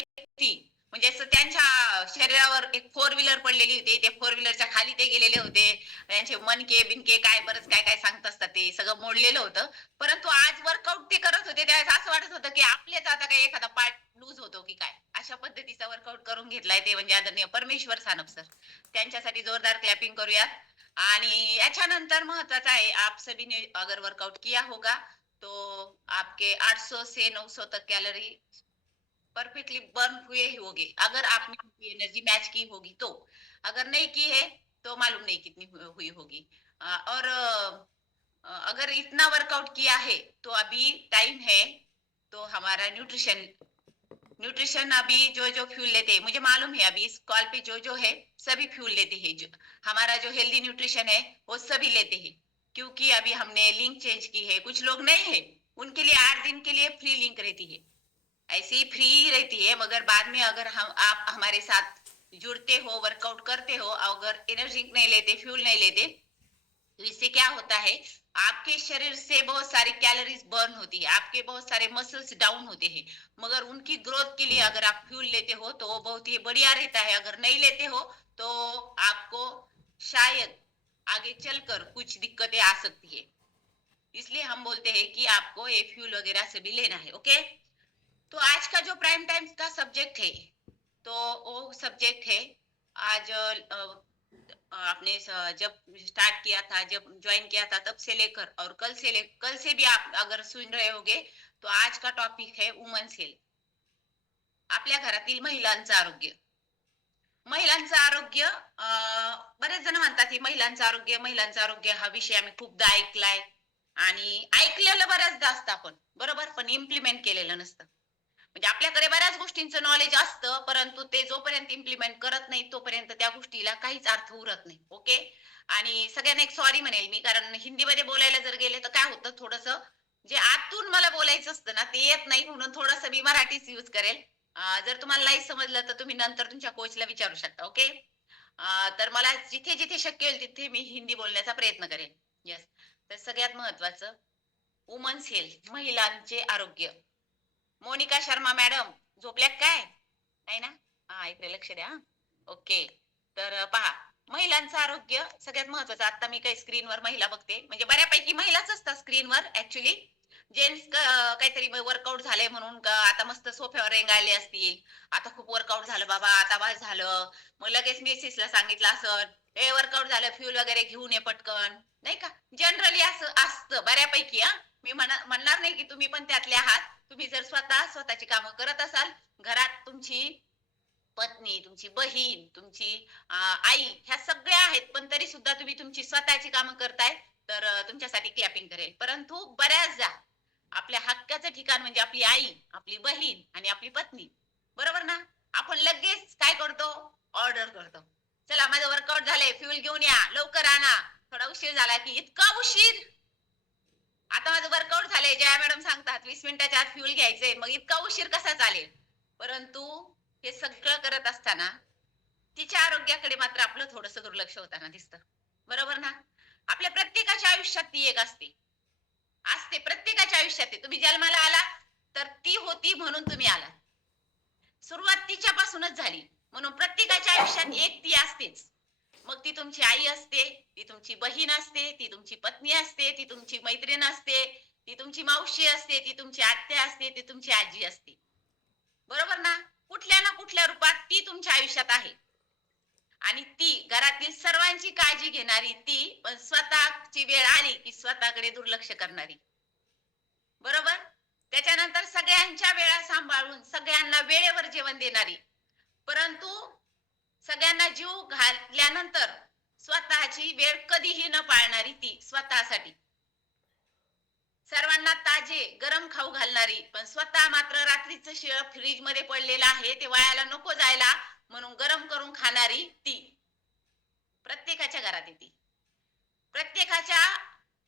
ती म्हणजे असं त्यांच्या शरीरावर एक फोर व्हीलर पडलेली होती. ते फोर व्हीलरच्या खाली ते गेलेले होते. त्यांचे मनके बिनके काय बरंच काय काय सांगत असतात, ते सगळं मोडलेलं होतं. परंतु आज वर्कआउट ते करत होते, त्यावेळेस असं वाटत होतं की आपलेच आता काही एखादा पार्ट लूज होतो की काय, अशा पद्धतीचा वर्कआउट करून घेतलाय ते म्हणजे आदरणीय परमेश्वर सानप सर. त्यांच्यासाठी जोरदार क्लॅपिंग करूयात. आणि याच्यानंतर महत्वाचा आहे, आप सभी ने अगर वर्कआउट किया होगा तो आपके 800 से 900 तक कैलोरी परफेक्टली बर्न हुए ही होंगे, अगर आपने एनर्जी मैच की होगी तो। अगर नहीं की है तो मालूम नहीं कितनी हुई होगी। और अगर इतना वर्कआउट किया है तो अभी टाइम है, तो हमारा न्यूट्रिशन न्यूट्रिशन अभी जो जो फ्यूल लेते हैं, मुझे मालूम है अभी इस कॉल पे जो जो है सभी फ्यूल लेते हैं, जो हमारा जो हेल्दी न्यूट्रिशन है वो सभी लेते हैं। क्योंकि अभी हमने लिंक चेंज की है, कुछ लोग नए हैं, उनके लिए 8 दिन के लिए फ्री लिंक रहती है, ऐसी फ्री रहती है। मगर बाद में अगर हम आप हमारे साथ जुड़ते हो, वर्कआउट करते हो, अगर एनर्जी नहीं लेते, फ्यूल नहीं लेते, तो इससे क्या होता है, आपके शरीर से बहुत सारी कैलोरीज बर्न होती है, आपके बहुत सारे मसल्स डाउन होते हैं। मगर उनकी ग्रोथ के लिए अगर आप फ्यूल लेते हो तो वो बहुत ही बढ़िया रहता है। अगर नहीं लेते हो तो आपको शायद आगे चलकर कुछ दिक्कतें आ सकती है। इसलिए हम बोलते हैं कि आपको ये फ्यूल वगैरह से भी लेना है। ओके, तो आज का जो प्राइम टाइम का सब्जेक्ट है, तो वो सब्जेक्ट है आज आपने जब स्टार्ट किया था, जब ज्वाइन किया था तब से लेकर और कल से भी आप अगर सुन रहे होगे, तो आज का टॉपिक है वुमन्स हेल्थ, आपल्या घरातील महिलांचं आरोग्य। महिलांचं आरोग्य, बरेच जण म्हणतात की महिलांचं आरोग्य हा विषय आम्ही खूपदा ऐकलाय आणि ऐकलेलं बऱ्याचदा असतं आपण, बरोबर, पण इम्प्लिमेंट केलेलं नसतं। म्हणजे आपल्याकडे बऱ्याच गोष्टींचं नॉलेज असतं, परंतु ते जोपर्यंत इम्प्लिमेंट करत नाही तोपर्यंत त्या गोष्टीला काहीच अर्थ उरत नाही। ओके, आणि सगळ्यांना एक सॉरी म्हणेल मी, कारण हिंदीमध्ये बोलायला जर गेले तर काय होतं, थोडस जे आतून मला बोलायचं असतं ना ते येत नाही, म्हणून थोडस मी मराठीच यूज करेल। जर तुम्हाला नाही समजलं तर तुम्ही नंतर तुमच्या कोचला विचारू शकता। ओके, तर मला जिथे जिथे शक्य होईल तिथे मी हिंदी बोलण्याचा प्रयत्न करेन। येस, तर सगळ्यात महत्वाचं वुमन्स हेल्थ, महिलांचे आरोग्य। मोनिका शर्मा मॅडम झोपल्या काय? नाही ना? हा, इकडे लक्ष द्या। ओके, तर पहा, महिलांचं आरोग्य सगळ्यात महत्वाचं। आता मी काही स्क्रीनवर महिला बघते, म्हणजे बऱ्यापैकी महिलाच असतात स्क्रीनवर ऍक्च्युली। जेंट्स काहीतरी वर्कआउट झाले म्हणून आता मस्त सोफ्यावर रेंगाळले असतील, आता खूप वर्कआउट झालं बाबा, आता बस झालं, मग लगेच मिसेसला सांगितलं असं, हे वर्कआउट झालं, फ्यूल वगैरे घेऊन ये पटकन, नाही का? जनरली असं असतं बऱ्यापैकी। हा, मी म्हणणार नाही की तुम्ही पण त्यातले आहात। तुम्ही जर स्वतःची कामं करत असाल, घरात तुमची पत्नी, तुमची बहीण, तुमची आई, ह्या सगळ्या आहेत, पण तरी सुद्धा तुम्ही तुमची स्वतःची कामं करताय, तर तुमच्यासाठी क्लॅपिंग करेल। परंतु बऱ्याचदा आपल्या हक्काचं ठिकाण म्हणजे आपली आई, आपली बहीण आणि आपली पत्नी, बरोबर ना? आपण लगेच काय करतो, ऑर्डर करतो, चला माझं वर्कआउट झालंय, फ्यूल घेऊन या, लवकर आणा। थोडा उशीर झाला की इतका उशीर, आता माझं वर्कआउट झालंय, जया मॅडम सांगतात 20 मिनिटाच्या आत फ्यूल घ्यायचंय, मग इतका उशीर कसा चालेल? परंतु हे सगळं करत असताना तिच्या आरोग्याकडे मात्र आपलं थोडस दुर्लक्ष होताना दिसतं, बरोबर ना? आपल्या प्रत्येकाच्या आयुष्यात ती एक असते, असते प्रत्येकाच्या आयुष्यात आहे। तुम्ही जन्माला आला तर ती होती म्हणून तुम्ही आला, सुरुवात तिच्यापासूनच झाली, म्हणून प्रत्येकाच्या आयुष्यात एक ती असतेच। मग ती तुमची आई असते, ती तुमची बहीण असते, ती तुमची पत्नी असते, ती तुमची मैत्रीण असते, ती तुमची मावशी असते, ती तुमची आत्या असते, ती तुमची आजी असते, बरोबर ना? कुठल्या ना कुठल्या रूपात ती तुमच्या आयुष्यात आहे। आणि ती घरातील सर्वांची काळजी घेणारी ती, पण स्वतःची वेळ आली की स्वतःकडे दुर्लक्ष करणारी, बरोबर? त्याच्यानंतर सगळ्यांच्या वेळा सांभाळून सगळ्यांना वेळेवर जेवण देणारी, परंतु सगळ्यांना जीव घातल्यानंतर स्वतःची वेळ कधीही न पाळणारी ती स्वतःसाठी, सर्वांना ताजे गरम खाऊ घालणारी, पण स्वतः मात्र रात्रीचं शिळ फ्रीज मध्ये पडलेलं आहे ते वायाला नको जायला म्हणून गरम करून खाणारी ती प्रत्येकाच्या घरात येते। प्रत्येकाच्या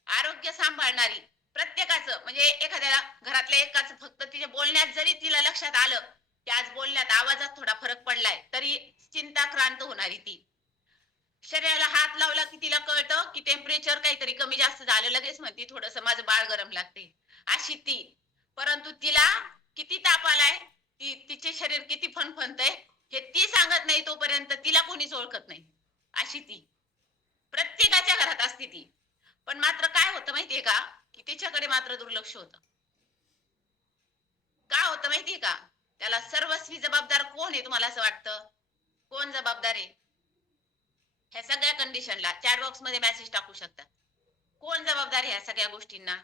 आरोग्य सांभाळणारी, प्रत्येकाचं म्हणजे एखाद्याला घरातल्या एकाच फक्त तिच्या बोलण्यात जरी तिला लक्षात आलं की आज बोलण्यात आवाजात थोडा फरक पडलाय तरी चिंताक्रांत होणारी ती, शरीराला हात लावला की तिला कळतं की टेम्परेचर काहीतरी कमी जास्त झालं, लगेच म्हणते थोडस माझं बाळ गरम लागते, अशी ती। परंतु तिला किती ताप आलाय तिचे शरीर किती फणफणतंय हे ती सांगत नाही तोपर्यंत तिला कोणीच ओळखत नाही. अशी ती प्रत्येकाच्या घरात असते ती. पण मात्र काय होतं माहितीये का, की तिच्याकडे मात्र दुर्लक्ष होतं. का होतं माहितीये का? त्याला सर्वस्वी जबाबदार कोण आहे तुम्हाला असं वाटतं? कोण जबाबदार आहे? ह्या सगळ्या कंडिशनला चॅट बॉक्स मध्ये मेसेज टाकू शकतात. कोण जबाबदार आहे ह्या सगळ्या गोष्टींना?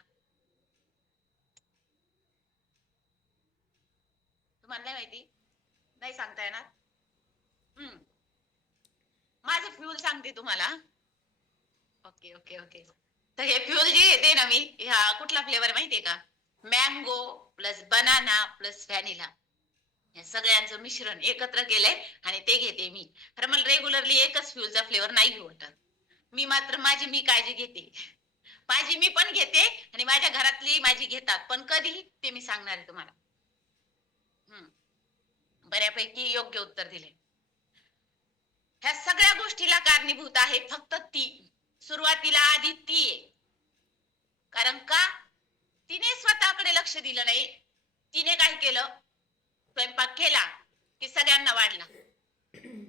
तुम्हाला नाही माहिती? नाही सांगता येणार? हम्म. माझं फ्यूल सांगते तुम्हाला. Okay okay okay. तर हे फ्यूल जे येते ना मी, ह्या कुठला फ्लेवर माहितीये का? Mango plus banana plus vanilla या सगळ्यांचं मिश्रण एकत्र केलंय आणि ते घेते मी. तर मला रेग्युलरली एकच फ्यूलचा फ्लेवर नाही घेऊ वाटत. मी मात्र माझी मी काळजी घेते. माझी मी पण घेते आणि माझ्या घरातली माझी घेतात, पण कधी ते मी सांगणार आहे तुम्हाला. हम्म. बऱ्यापैकी योग्य उत्तर दिले. ह्या सगळ्या गोष्टीला कारणीभूत आहे फक्त ती. सुरुवातीला आधी ती आहे. कारण का? तिने स्वतःकडे लक्ष दिलं नाही. तिने काय केलं? स्वयंपाक केला की सगळ्यांना वाढला.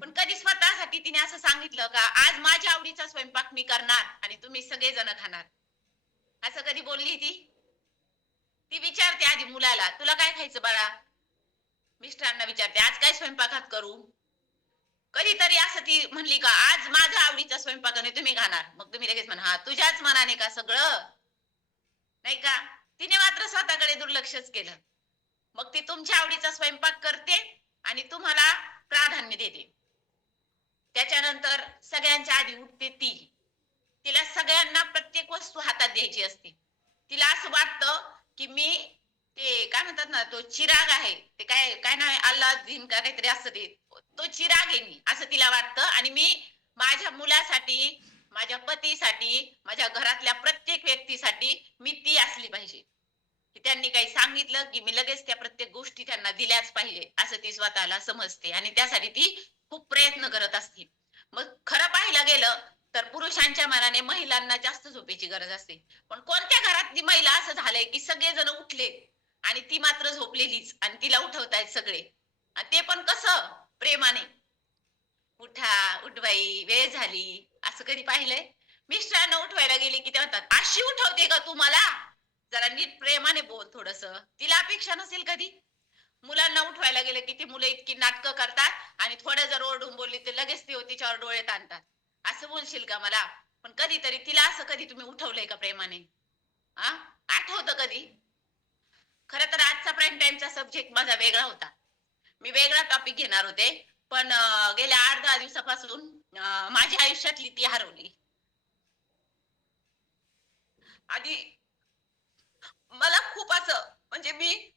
पण कधी स्वतःसाठी तिने असं सांगितलं का, आज माझ्या आवडीचा स्वयंपाक मी करणार आणि तुम्ही सगळेजण खाणार? असं कधी बोलली ती? ती विचारते आधी मुलाला, तुला काय खायचं बाळा? मिस्टरांना विचारते, आज काय स्वयंपाकात करू? कधीतरी असं ती म्हणली का, आज माझ्या आवडीचा स्वयंपाक आणि तुम्ही खाणार? मग तुम्ही लगेच म्हणा, हा तुझ्याच मनाने का सगळं? नाही का? तिने मात्र स्वतःकडे दुर्लक्षच केलं. मग ती तुमच्या आवडीचा स्वयंपाक करते आणि तुम्हाला प्राधान्य देते. त्याच्यानंतर सगळ्यांच्या आधी उठते ती. तिला सगळ्यांना प्रत्येक वस्तू हातात द्यायची असते. तिला असं वाटतं की मी ते काय म्हणतात ना, तो चिराग आहे, ते काय काय नाव आहे, अल्लादीन का काहीतरी असतं ते, तो चिराग आहे मी, असं तिला वाटतं. आणि मी माझ्या मुलासाठी, माझ्या पतीसाठी, माझ्या घरातल्या प्रत्येक व्यक्तीसाठी मी ती असली पाहिजे. की त्यांनी काही सांगितलं की मी लगेच त्या प्रत्येक गोष्टी त्यांना दिल्याच पाहिजे, असं ती स्वतःला समजते आणि त्यासाठी ती खूप प्रयत्न करत असते. मग खरं पाहायला गेलं तर पुरुषांच्या मनाने महिलांना जास्त झोपेची गरज असते. पण कोणत्या घरातली महिला असं झालंय की सगळेजण उठले आणि ती मात्र झोपलेलीच आणि तिला उठवतायत सगळे, आणि ते पण कसं? प्रेमाने. उठा, उठ बाई, वेळ झाली. असं कधी पाहिलंय? मिस्टरांना उठवायला गेले की ते म्हणतात, अशी उठवते का तू मला? जरा नीट प्रेमाने बोल थोडस. तिला अपेक्षा नसेल कधी? मुलांना उठवायला गेले की ती मुलं इतकी नाटकं करतात आणि थोडं जर ओरडून बोलली तर लगेच ती तिच्यावर डोळे ताणतात. असं बोलशील का मला? पण कधीतरी तिला असं कधी तुम्ही उठवलंय का प्रेमाने? हा? आठवतं कधी? खरं तर आजचा प्राईम टाइमचा सब्जेक्ट माझा वेगळा होता. मी वेगळा टॉपिक घेणार होते, पण गेल्या 8-10 दिवसापासून माझ्या आयुष्यातली ती हरवली. आधी मला खूप असं म्हणजे मी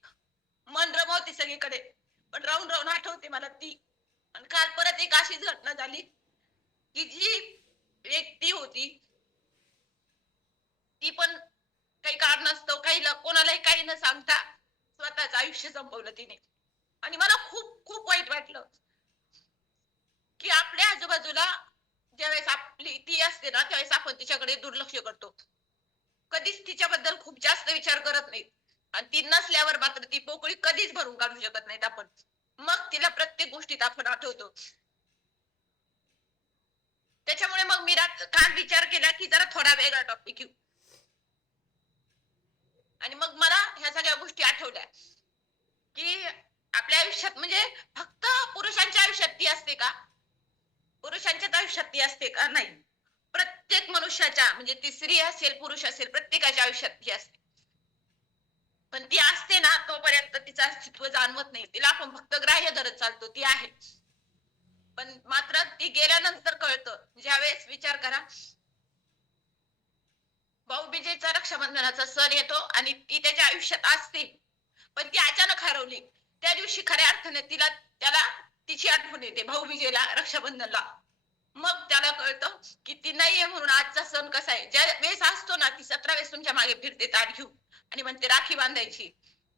मन रमवते सगळीकडे, पण राहून राहून आठवते मला ती. आणि काल परत एक अशीच घटना झाली की जी व्यक्ती होती ती पण काही कारणास्तव कोणालाही काही न सांगता स्वतःच आयुष्य संपवलं तिने. आणि मला खूप खूप वाईट वाटलं की आपल्या आजूबाजूला ज्यावेळेस आपली ती असते ना, त्यावेळेस आपण तिच्याकडे दुर्लक्ष करतो, कधीच तिच्याबद्दल खूप जास्त विचार करत नाही. आणि ती नसल्यावर मात्र ती पोकळी कधीच भरून काढू शकत नाहीत आपण. मग तिला प्रत्येक गोष्टीत आपण आठवतो. त्याच्यामुळे मग मी काल विचार केला की जरा थोडा वेगळा टॉपिक घेऊ. आणि मग मला ह्या सगळ्या गोष्टी आठवल्या की आपल्या आयुष्यात म्हणजे फक्त पुरुषांच्या आयुष्यात ती असते का? पुरुषांच्याच आयुष्यात ती असते का? नाही. प्रत्येक मनुष्याच्या, म्हणजे ती स्त्री असेल पुरुष असेल, प्रत्येकाच्या आयुष्यात ती असते. पण ती असते ना तोपर्यंत तिचं अस्तित्व जाणवत नाही. तिला आपण फक्त ग्राह्य धरत चालतो, ती आहे. पण मात्र ती गेल्यानंतर कळतं. ज्यावेळेस विचार करा, भाऊबीजेचा रक्षाबंधनाचा सण येतो आणि ती त्याच्या आयुष्यात असते, पण ती अचानक हरवली. त्या दिवशी खऱ्या अर्थाने त्याला तिची आठवण येते, भाऊबीजेला, रक्षाबंधनला. मग त्याला कळतं की ती नाहीये म्हणून आजचा सण कसा आहे. ज्या वेळेस असतो ना, ती 17 वेळेस तुमच्या मागे फिरते ताट घेऊन आणि म्हणते राखी बांधायची,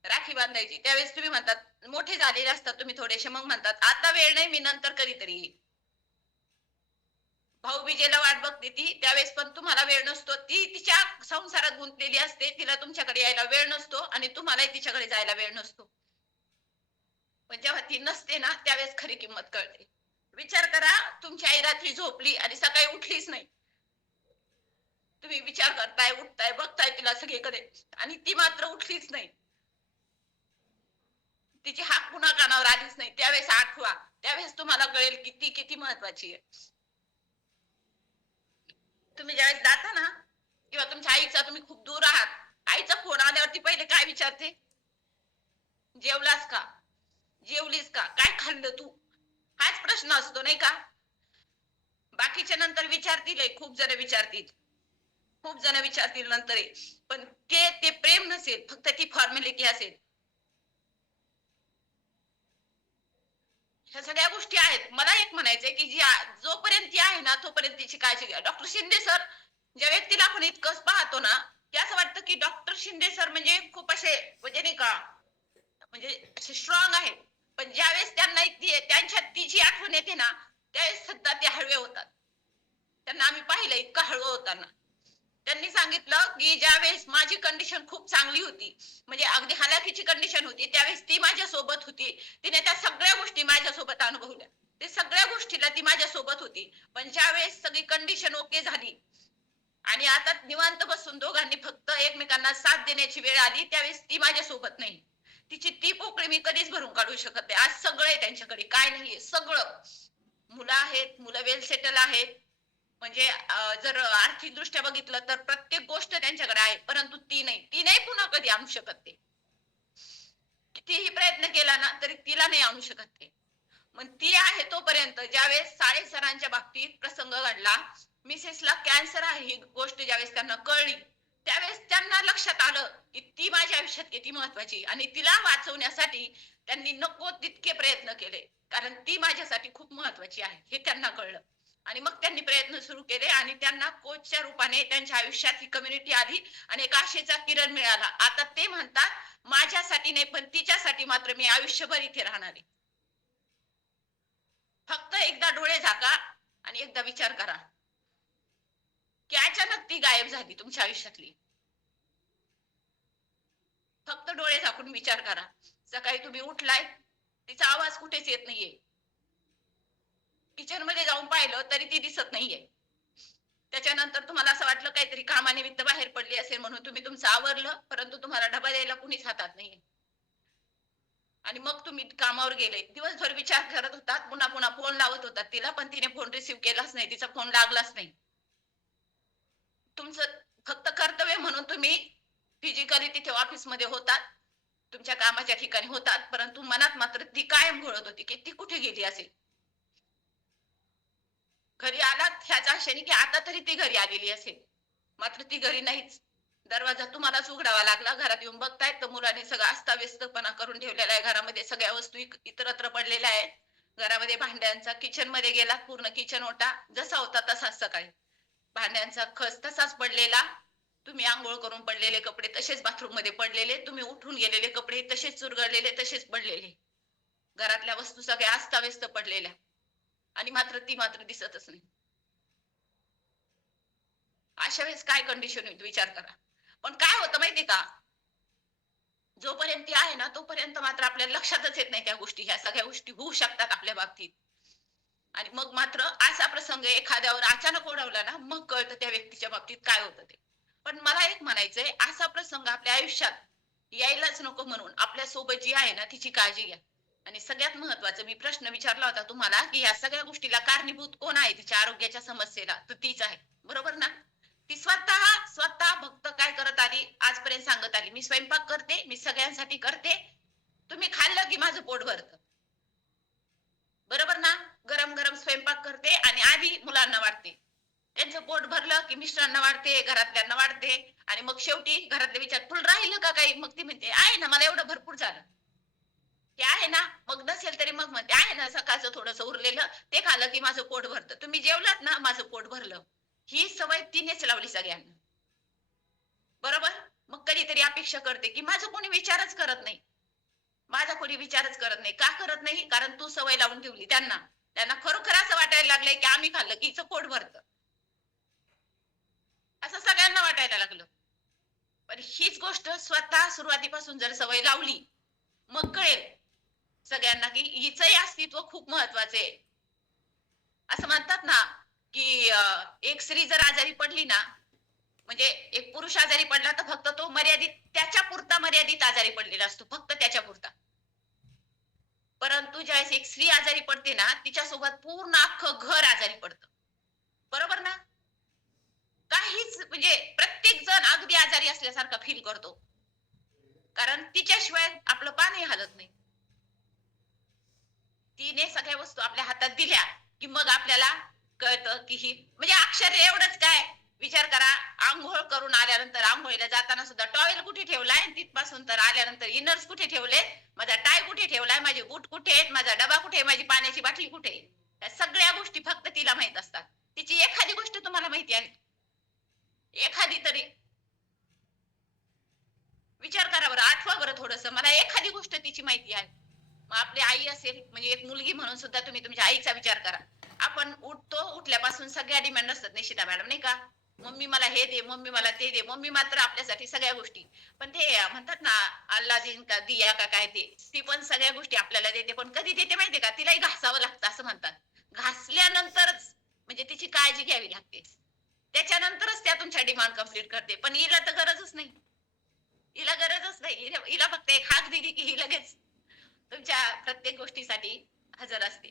राखी बांधायची. त्यावेळेस तुम्ही म्हणतात, मोठे झालेले असतात तुम्ही थोडेसे, मग म्हणतात आता वेळ नाही, मी नंतर कधीतरी येईल. भाऊबीजेला वाट बघते ती, त्यावेळेस पण तुम्हाला वेळ नसतो. ती तिच्या संसारात गुंतलेली असते, तिला तुमच्याकडे यायला वेळ नसतो आणि तुम्हालाही तिच्याकडे जायला वेळ नसतो. पण जेव्हा ती नसते ना त्यावेळेस खरी किंमत कळते. विचार करा, तुमची आई रात्री झोपली आणि सकाळी उठलीच नाही. तुम्ही विचार करताय, उठताय, बघताय तिला सगळीकडे आणि ती मात्र उठलीच नाही. तिची हाक पुन्हा कानावर आलीच नाही. त्यावेळेस आठवा. त्यावेळेस तुम्हाला कळेल की ती किती महत्वाची आहे. तुम्ही ज्यावेळेस जाता ना किंवा तुमच्या आईचा तुम्ही खूप दूर आहात, आईचा फोन आल्यावरती पहिले काय विचारते? जेवलास का? जेवलीस का? काय खाल्लं तू? हाच प्रश्न असतो नाही का? बाकीच्या नंतर विचारतील, खूप जण विचारतील. खूप जण विचारतील नंतर, पण ते प्रेम नसेल, फक्त ती फॉर्मॅलिटी असेल. ह्या सगळ्या गोष्टी आहेत. मला एक म्हणायचंय की जोपर्यंत ती आहे ना तोपर्यंत तिची काळजी घ्या. डॉक्टर शिंदे सर, ज्या व्यक्तीला आपण इतकंच पाहतो ना, की असं वाटतं की डॉक्टर शिंदे सर म्हणजे खूप असे म्हणजे नाही का, म्हणजे असे स्ट्रॉंग आहे. पण ज्यावेळेस त्यांना त्यांच्या तिची आठवण येते ना, त्यावेळेस सुद्धा ते हळवे होतात. त्यांना आम्ही पाहिलं इतकं हळवं होताना. त्यांनी सांगितलं की ज्यावेळेस माझी कंडिशन खूप चांगली होती, म्हणजे अगदी हलाखीची कंडिशन होती, त्यावेळेस ती माझ्या सोबत होती. तिने त्या सगळ्या गोष्टी माझ्या सोबत अनुभवल्या. ते सगळ्या गोष्टीला ती माझ्या सोबत होती. पण ज्यावेळेस सगळी कंडिशन ओके झाली आणि आता निवांत बसून दोघांनी फक्त एकमेकांना साथ देण्याची वेळ आली, त्यावेळेस ती माझ्या सोबत नाही. तिची ती पोकळी मी कधीच भरून काढू शकत नाही. आज सगळं आहे त्यांच्याकडे, काय नाहीये, सगळं. मुलं आहेत, मुलं वेल सेटल आहेत, म्हणजे जर आर्थिक दृष्ट्या बघितलं तर प्रत्येक गोष्ट त्यांच्याकडे आहे, परंतु ती नाही पुन्हा कधी आणू शकत ते. कितीही प्रयत्न केला ना तरी तिला नाही आणू शकत ते. मग ती आहे तोपर्यंत, ज्यावेळेस साळे सरांच्या बाबतीत प्रसंग घडला, मिसेसला कॅन्सर आहे ही गोष्ट ज्यावेळेस त्यांना कळली, त्यावेळेस त्यांना लक्षात आलं की ती माझ्या आयुष्यात किती महत्वाची, आणि तिला वाचवण्यासाठी त्यांनी नको तितके प्रयत्न केले, कारण ती माझ्यासाठी खूप महत्वाची आहे हे त्यांना कळलं. आणि मग त्यांनी प्रयत्न सुरू केले आणि त्यांना कोचच्या रूपाने त्यांच्या आयुष्यात ही कम्युनिटी आली आणि एक आशेचा किरण मिळाला. आता ते म्हणतात माझ्यासाठी नाही पण तिच्यासाठी मात्र मी आयुष्यभर इथे राहणार आहे. फक्त एकदा डोळे झाका आणि एकदा विचार करा की अचानक ती गायब झाली तुमच्या आयुष्यातली. फक्त डोळे झाकून विचार करा. सकाळी तुम्ही उठलाय, तिचा आवाज कुठेच येत नाहीये. किचन मध्ये जाऊन पाहिलं तरी ती दिसत नाहीये. त्याच्यानंतर तुम्हाला असं वाटलं काहीतरी कामानिमित्त बाहेर पडली असेल म्हणून तुम्ही तुमचं आवरलं, परंतु तुम्हाला डबा द्यायला कुणीच हातात नाहीये. आणि मग तुम्ही कामावर गेले, दिवसभर विचार करत होतात, पुन्हा पुन्हा फोन लावत होतात तिला, पण तिने फोन रिसीव्ह केलाच नाही, तिचा फोन लागलाच नाही. तुमचं फक्त कर्तव्य म्हणून तुम्ही फिजिकली तिथे ऑफिसमध्ये होतात, तुमच्या कामाच्या ठिकाणी होतात, परंतु मनात मात्र ती कायम घोळत होती की ती कुठे गेली असेल. घरी आलात ह्याच आशेने की आता तरी ती घरी आलेली असेल, मात्र ती घरी नाहीच. दरवाजा तुम्हालाच उघडावा लागला. घरात येऊन बघतायत तर मुलाने सगळं अस्ताव्यस्तपणा करून ठेवलेला आहे. घरामध्ये सगळ्या वस्तू इतरत्र पडलेल्या आहेत. घरामध्ये भांड्यांचा, किचन मध्ये गेला, पूर्ण किचन ओटा जसा होता तसाच सकाळी. भांड्यांचा खस तसाच पडलेला, तुम्ही आंघोळ करून पडलेले कपडे तसेच बाथरूम मध्ये पडलेले, तुम्ही उठून गेलेले कपडे तसेच चुरगळलेले तसेच पडलेले, घरातल्या वस्तू सगळ्या अस्ताव्यस्त पडलेल्या, आणि मात्र ती मात्र दिसतच नाही. अशा वेळेस काय कंडिशन होईल विचार करा. पण काय होतं माहितीये का, जोपर्यंत ती आहे ना तोपर्यंत मात्र आपल्याला लक्षातच येत नाही त्या गोष्टी, ह्या सगळ्या गोष्टी होऊ शकतात आपल्या बाबतीत. आणि मग मात्र असा प्रसंग एखाद्यावर अचानक ओढवला ना मग कळतं त्या व्यक्तीच्या बाबतीत काय होतं ते. पण मला एक म्हणायचंय, असा प्रसंग आपल्या आयुष्यात यायलाच नको म्हणून आपल्या सोबत जी आहे ना तिची काळजी घ्या. आणि सगळ्यात महत्वाचं मी प्रश्न विचारला होता तुम्हाला की या सगळ्या गोष्टीला कारणीभूत कोण आहे, तिच्या आरोग्याच्या समस्येला, तर तीच आहे. बरोबर ना? ती स्वतः स्वतः भक्त काय करत आली आजपर्यंत सांगत आली, मी स्वयंपाक करते, मी सगळ्यांसाठी करते, तुम्ही खाल्लं की माझं पोट भरतं. बरोबर ना? गरम गरम स्वयंपाक करते आणि आधी मुलांना वाढते, त्यांचं पोट भरलं की मिस्टरांना वाढते, घरातल्यांना वाढते, आणि मग शेवटी घरातले विचार तुला राहिलं का काही, मग ती म्हणते आहे ना मला एवढं भरपूर झालं. ते आहे ना, मग नसेल तरी मग म्हणते आहे ना सकाळचं थोडंसं उरलेलं, ते खाल्लं की माझं पोट भरतं, तुम्ही जेवलात ना माझं पोट भरलं. ही सवय तिनेच लावली सगळ्यांना. बरोबर? मग कधीतरी अपेक्षा करते की माझं कोणी विचारच करत नाही, माझा कोणी विचारच करत नाही. का करत नाही? कारण तू सवय लावून ठेवली त्यांना. त्यांना खरोखर असं वाटायला लागलंय की आम्ही खाल्लं की हिचं पोट भरतं, असं सगळ्यांना वाटायला लागलं. पण हीच गोष्ट स्वतः सुरुवातीपासून जर सवय लावली मग कळेल सगळ्यांना, की हिचंही अस्तित्व खूप महत्वाचं आहे. असं म्हणतात ना, की एक स्त्री जर आजारी पडली ना, म्हणजे एक पुरुष आजारी पडला तर फक्त तो मर्यादित त्याच्यापुरता मर्यादित आजारी पडलेला असतो, फक्त त्याच्यापुरता. परंतु ज्यावेळेस एक स्त्री आजारी पडते ना, तिच्यासोबत पूर्ण अख्खं घर आजारी पडतं. बरोबर ना? काहीच म्हणजे प्रत्येक जण अगदी आजारी असल्यासारखा फील करतो. कारण तिच्याशिवाय आपलं पानही हलत नाही. तिने सगळ्या वस्तू आपल्या हातात दिल्या, की मग आपल्याला कळतं, की ही म्हणजे अक्षर एवढंच काय, विचार करा, अंघोळ करून आल्यानंतर अंघोळीला जाताना सुद्धा टॉवेल कुठे ठेवलाय आणि तिथपासून तर आल्यानंतर इनर्स कुठे ठेवलेत, माझा टाय कुठे ठेवलाय, माझे बूट कुठे आहेत, माझा डबा कुठे आहे, माझी पाण्याची बाटली कुठे आहे. या सगळ्या गोष्टी फक्त तिला माहीत असतात. तिची एखादी गोष्ट तुम्हाला माहिती आहे, एखादी तरी विचार करा बरं, आठवा बरं थोडंसं. मला एखादी गोष्ट तिची माहिती आहे. मग आपली आई असेल, म्हणजे एक मुलगी म्हणून सुद्धा तुम्ही तुमच्या आईचा विचार करा. आपण उठतो, उठल्यापासून सगळ्या डिमांड असतात निशिता मॅडम नाही का? मम्मी मला हे दे, मम्मी मला ते दे. मम्मी मात्र आपल्यासाठी सगळ्या गोष्टी. पण ते म्हणतात ना, अल्ला दिन का दिया का काय ते, ती पण सगळ्या गोष्टी आपल्याला देते. पण कधी देते माहितीये का? तिलाही घासावं लागतं असं म्हणतात. घासल्यानंतरच म्हणजे तिची काळजी घ्यावी लागते. त्याच्यानंतरच त्या तुमच्या डिमांड कंप्लीट करते. पण हिला तर गरजच नाही. हिला गरजच नाही. हिला हिला फक्त एक हाक दिली की ही लगेच तुमच्या प्रत्येक गोष्टीसाठी हजर असते.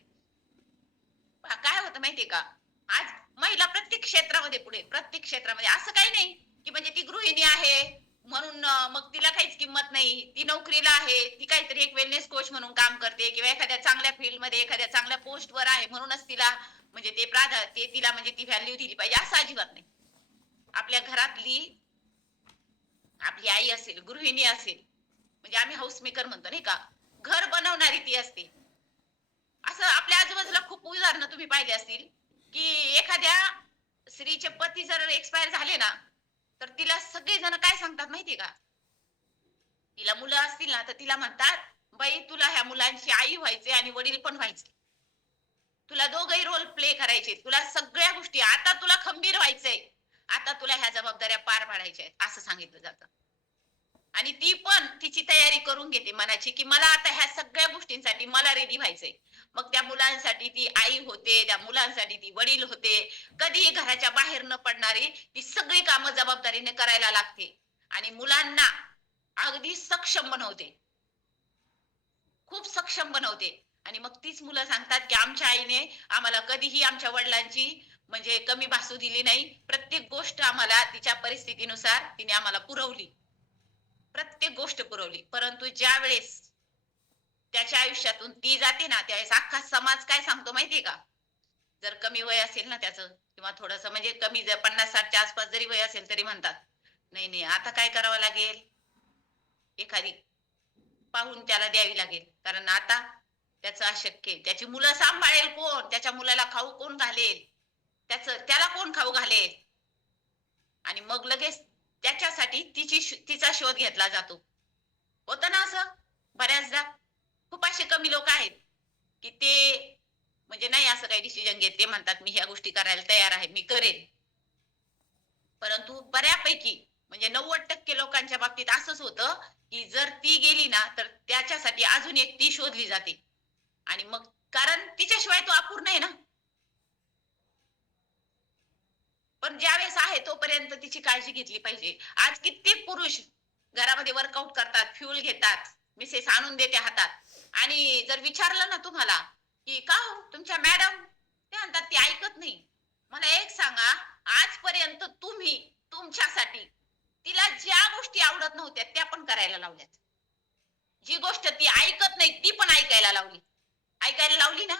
काय होतं माहितीये का? आज महिला प्रत्येक क्षेत्रामध्ये पुढे, प्रत्येक क्षेत्रामध्ये असं काही नाही, की म्हणजे ती गृहिणी आहे म्हणून मग तिला काहीच किंमत नाही. ती नोकरीला आहे, ती काहीतरी एक वेलनेस कोच म्हणून काम करते किंवा एखाद्या चांगल्या फील्डमध्ये एखाद्या चांगल्या पोस्टवर आहे म्हणूनच तिला म्हणजे ते तिला म्हणजे ती व्हॅल्यू दिली पाहिजे असं अजिबात नाही. आपल्या घरातली आपली आई असेल, गृहिणी असेल, म्हणजे आम्ही हाऊस मेकर म्हणतो नाही का? घर बनवणारी ती असते. असं आपल्या आजूबाजूला खूप उदाहरणं तुम्ही पाहिले असतील, की एखाद्या स्त्रीचे पती जर एक्सपायर झाले ना, तर तिला सगळेजण काय सांगतात माहितीये का? तिला मुलं असतील ना, तर तिला म्हणतात, "बाई तुला ह्या मुलांची आई व्हायचंय आणि वडील पण व्हायचे. तुला दोघंही रोल प्ले करायचे. तुला सगळ्या गोष्टी आता तुला खंबीर व्हायचंय. आता तुला ह्या जबाबदाऱ्या पार पाडायच्या आहेत." असं सांगितलं जातं. आणि ती पण तिची तयारी करून घेते मनाची, की मला आता ह्या सगळ्या गोष्टींसाठी मला रेडी व्हायचंय. मग त्या मुलांसाठी ती आई होते, त्या मुलांसाठी ती वडील होते. कधीही घराच्या बाहेर न पडणारी ती सगळी कामं जबाबदारीने करायला लागते आणि मुलांना अगदी सक्षम बनवते. खूप सक्षम बनवते. आणि मग तीच मुलं सांगतात, की आमच्या आईने आम्हाला कधीही आमच्या वडिलांची म्हणजे कमी भासू दिली नाही. प्रत्येक गोष्ट आम्हाला तिच्या परिस्थितीनुसार तिने आम्हाला पुरवली. प्रत्येक गोष्ट पुरवली. परंतु ज्यावेळेस त्याच्या आयुष्यातून ती जाते ना, त्यावेळेस अख्खा समाज काय सांगतो माहितीये का? जर कमी वय असेल ना त्याचं किंवा थोडंसं म्हणजे कमी जर 50-60च्या आसपास जरी वय असेल तरी म्हणतात, "नाही, नाही आता काय करावं लागेल? एखादी पाहून त्याला द्यावी लागेल. कारण आता त्याचं अशक्य आहे. त्याची मुलं सांभाळेल कोण? त्याच्या मुलाला खाऊ कोण घालेल? त्याला कोण खाऊ घालेल?" आणि मग लगेच त्याच्यासाठी तिचा शोध घेतला जातो. होतं ना असं बऱ्याचदा. खूप असे कमी लोक आहेत, की ते म्हणजे नाही असं काही डिसिजन घेत. ते म्हणतात, "मी ह्या गोष्टी करायला तयार आहे. मी करेन." परंतु बऱ्यापैकी म्हणजे 90% लोकांच्या बाबतीत असंच होतं, की जर ती गेली ना, तर त्याच्यासाठी अजून एक ती शोधली जाते. आणि मग कारण तिच्याशिवाय तो अपूर्ण आहे ना. पण ज्यावेळेस आहे तोपर्यंत तिची काळजी घेतली पाहिजे. आज कित्येक पुरुष घरामध्ये वर्कआउट करतात, फ्युल घेतात, मिसेस आणून देते हातात आणि जर विचारलं ना तुम्हाला, की "का हो तुमच्या मॅडम?" ते म्हणतात, "ती ऐकत नाही." मला एक सांगा, आजपर्यंत तुम्ही तुमच्यासाठी तिला ज्या गोष्टी आवडत नव्हत्या त्या पण करायला लावल्यात. जी गोष्ट ती ऐकत नाही ती पण ऐकायला लावली. ऐकायला लावली ना?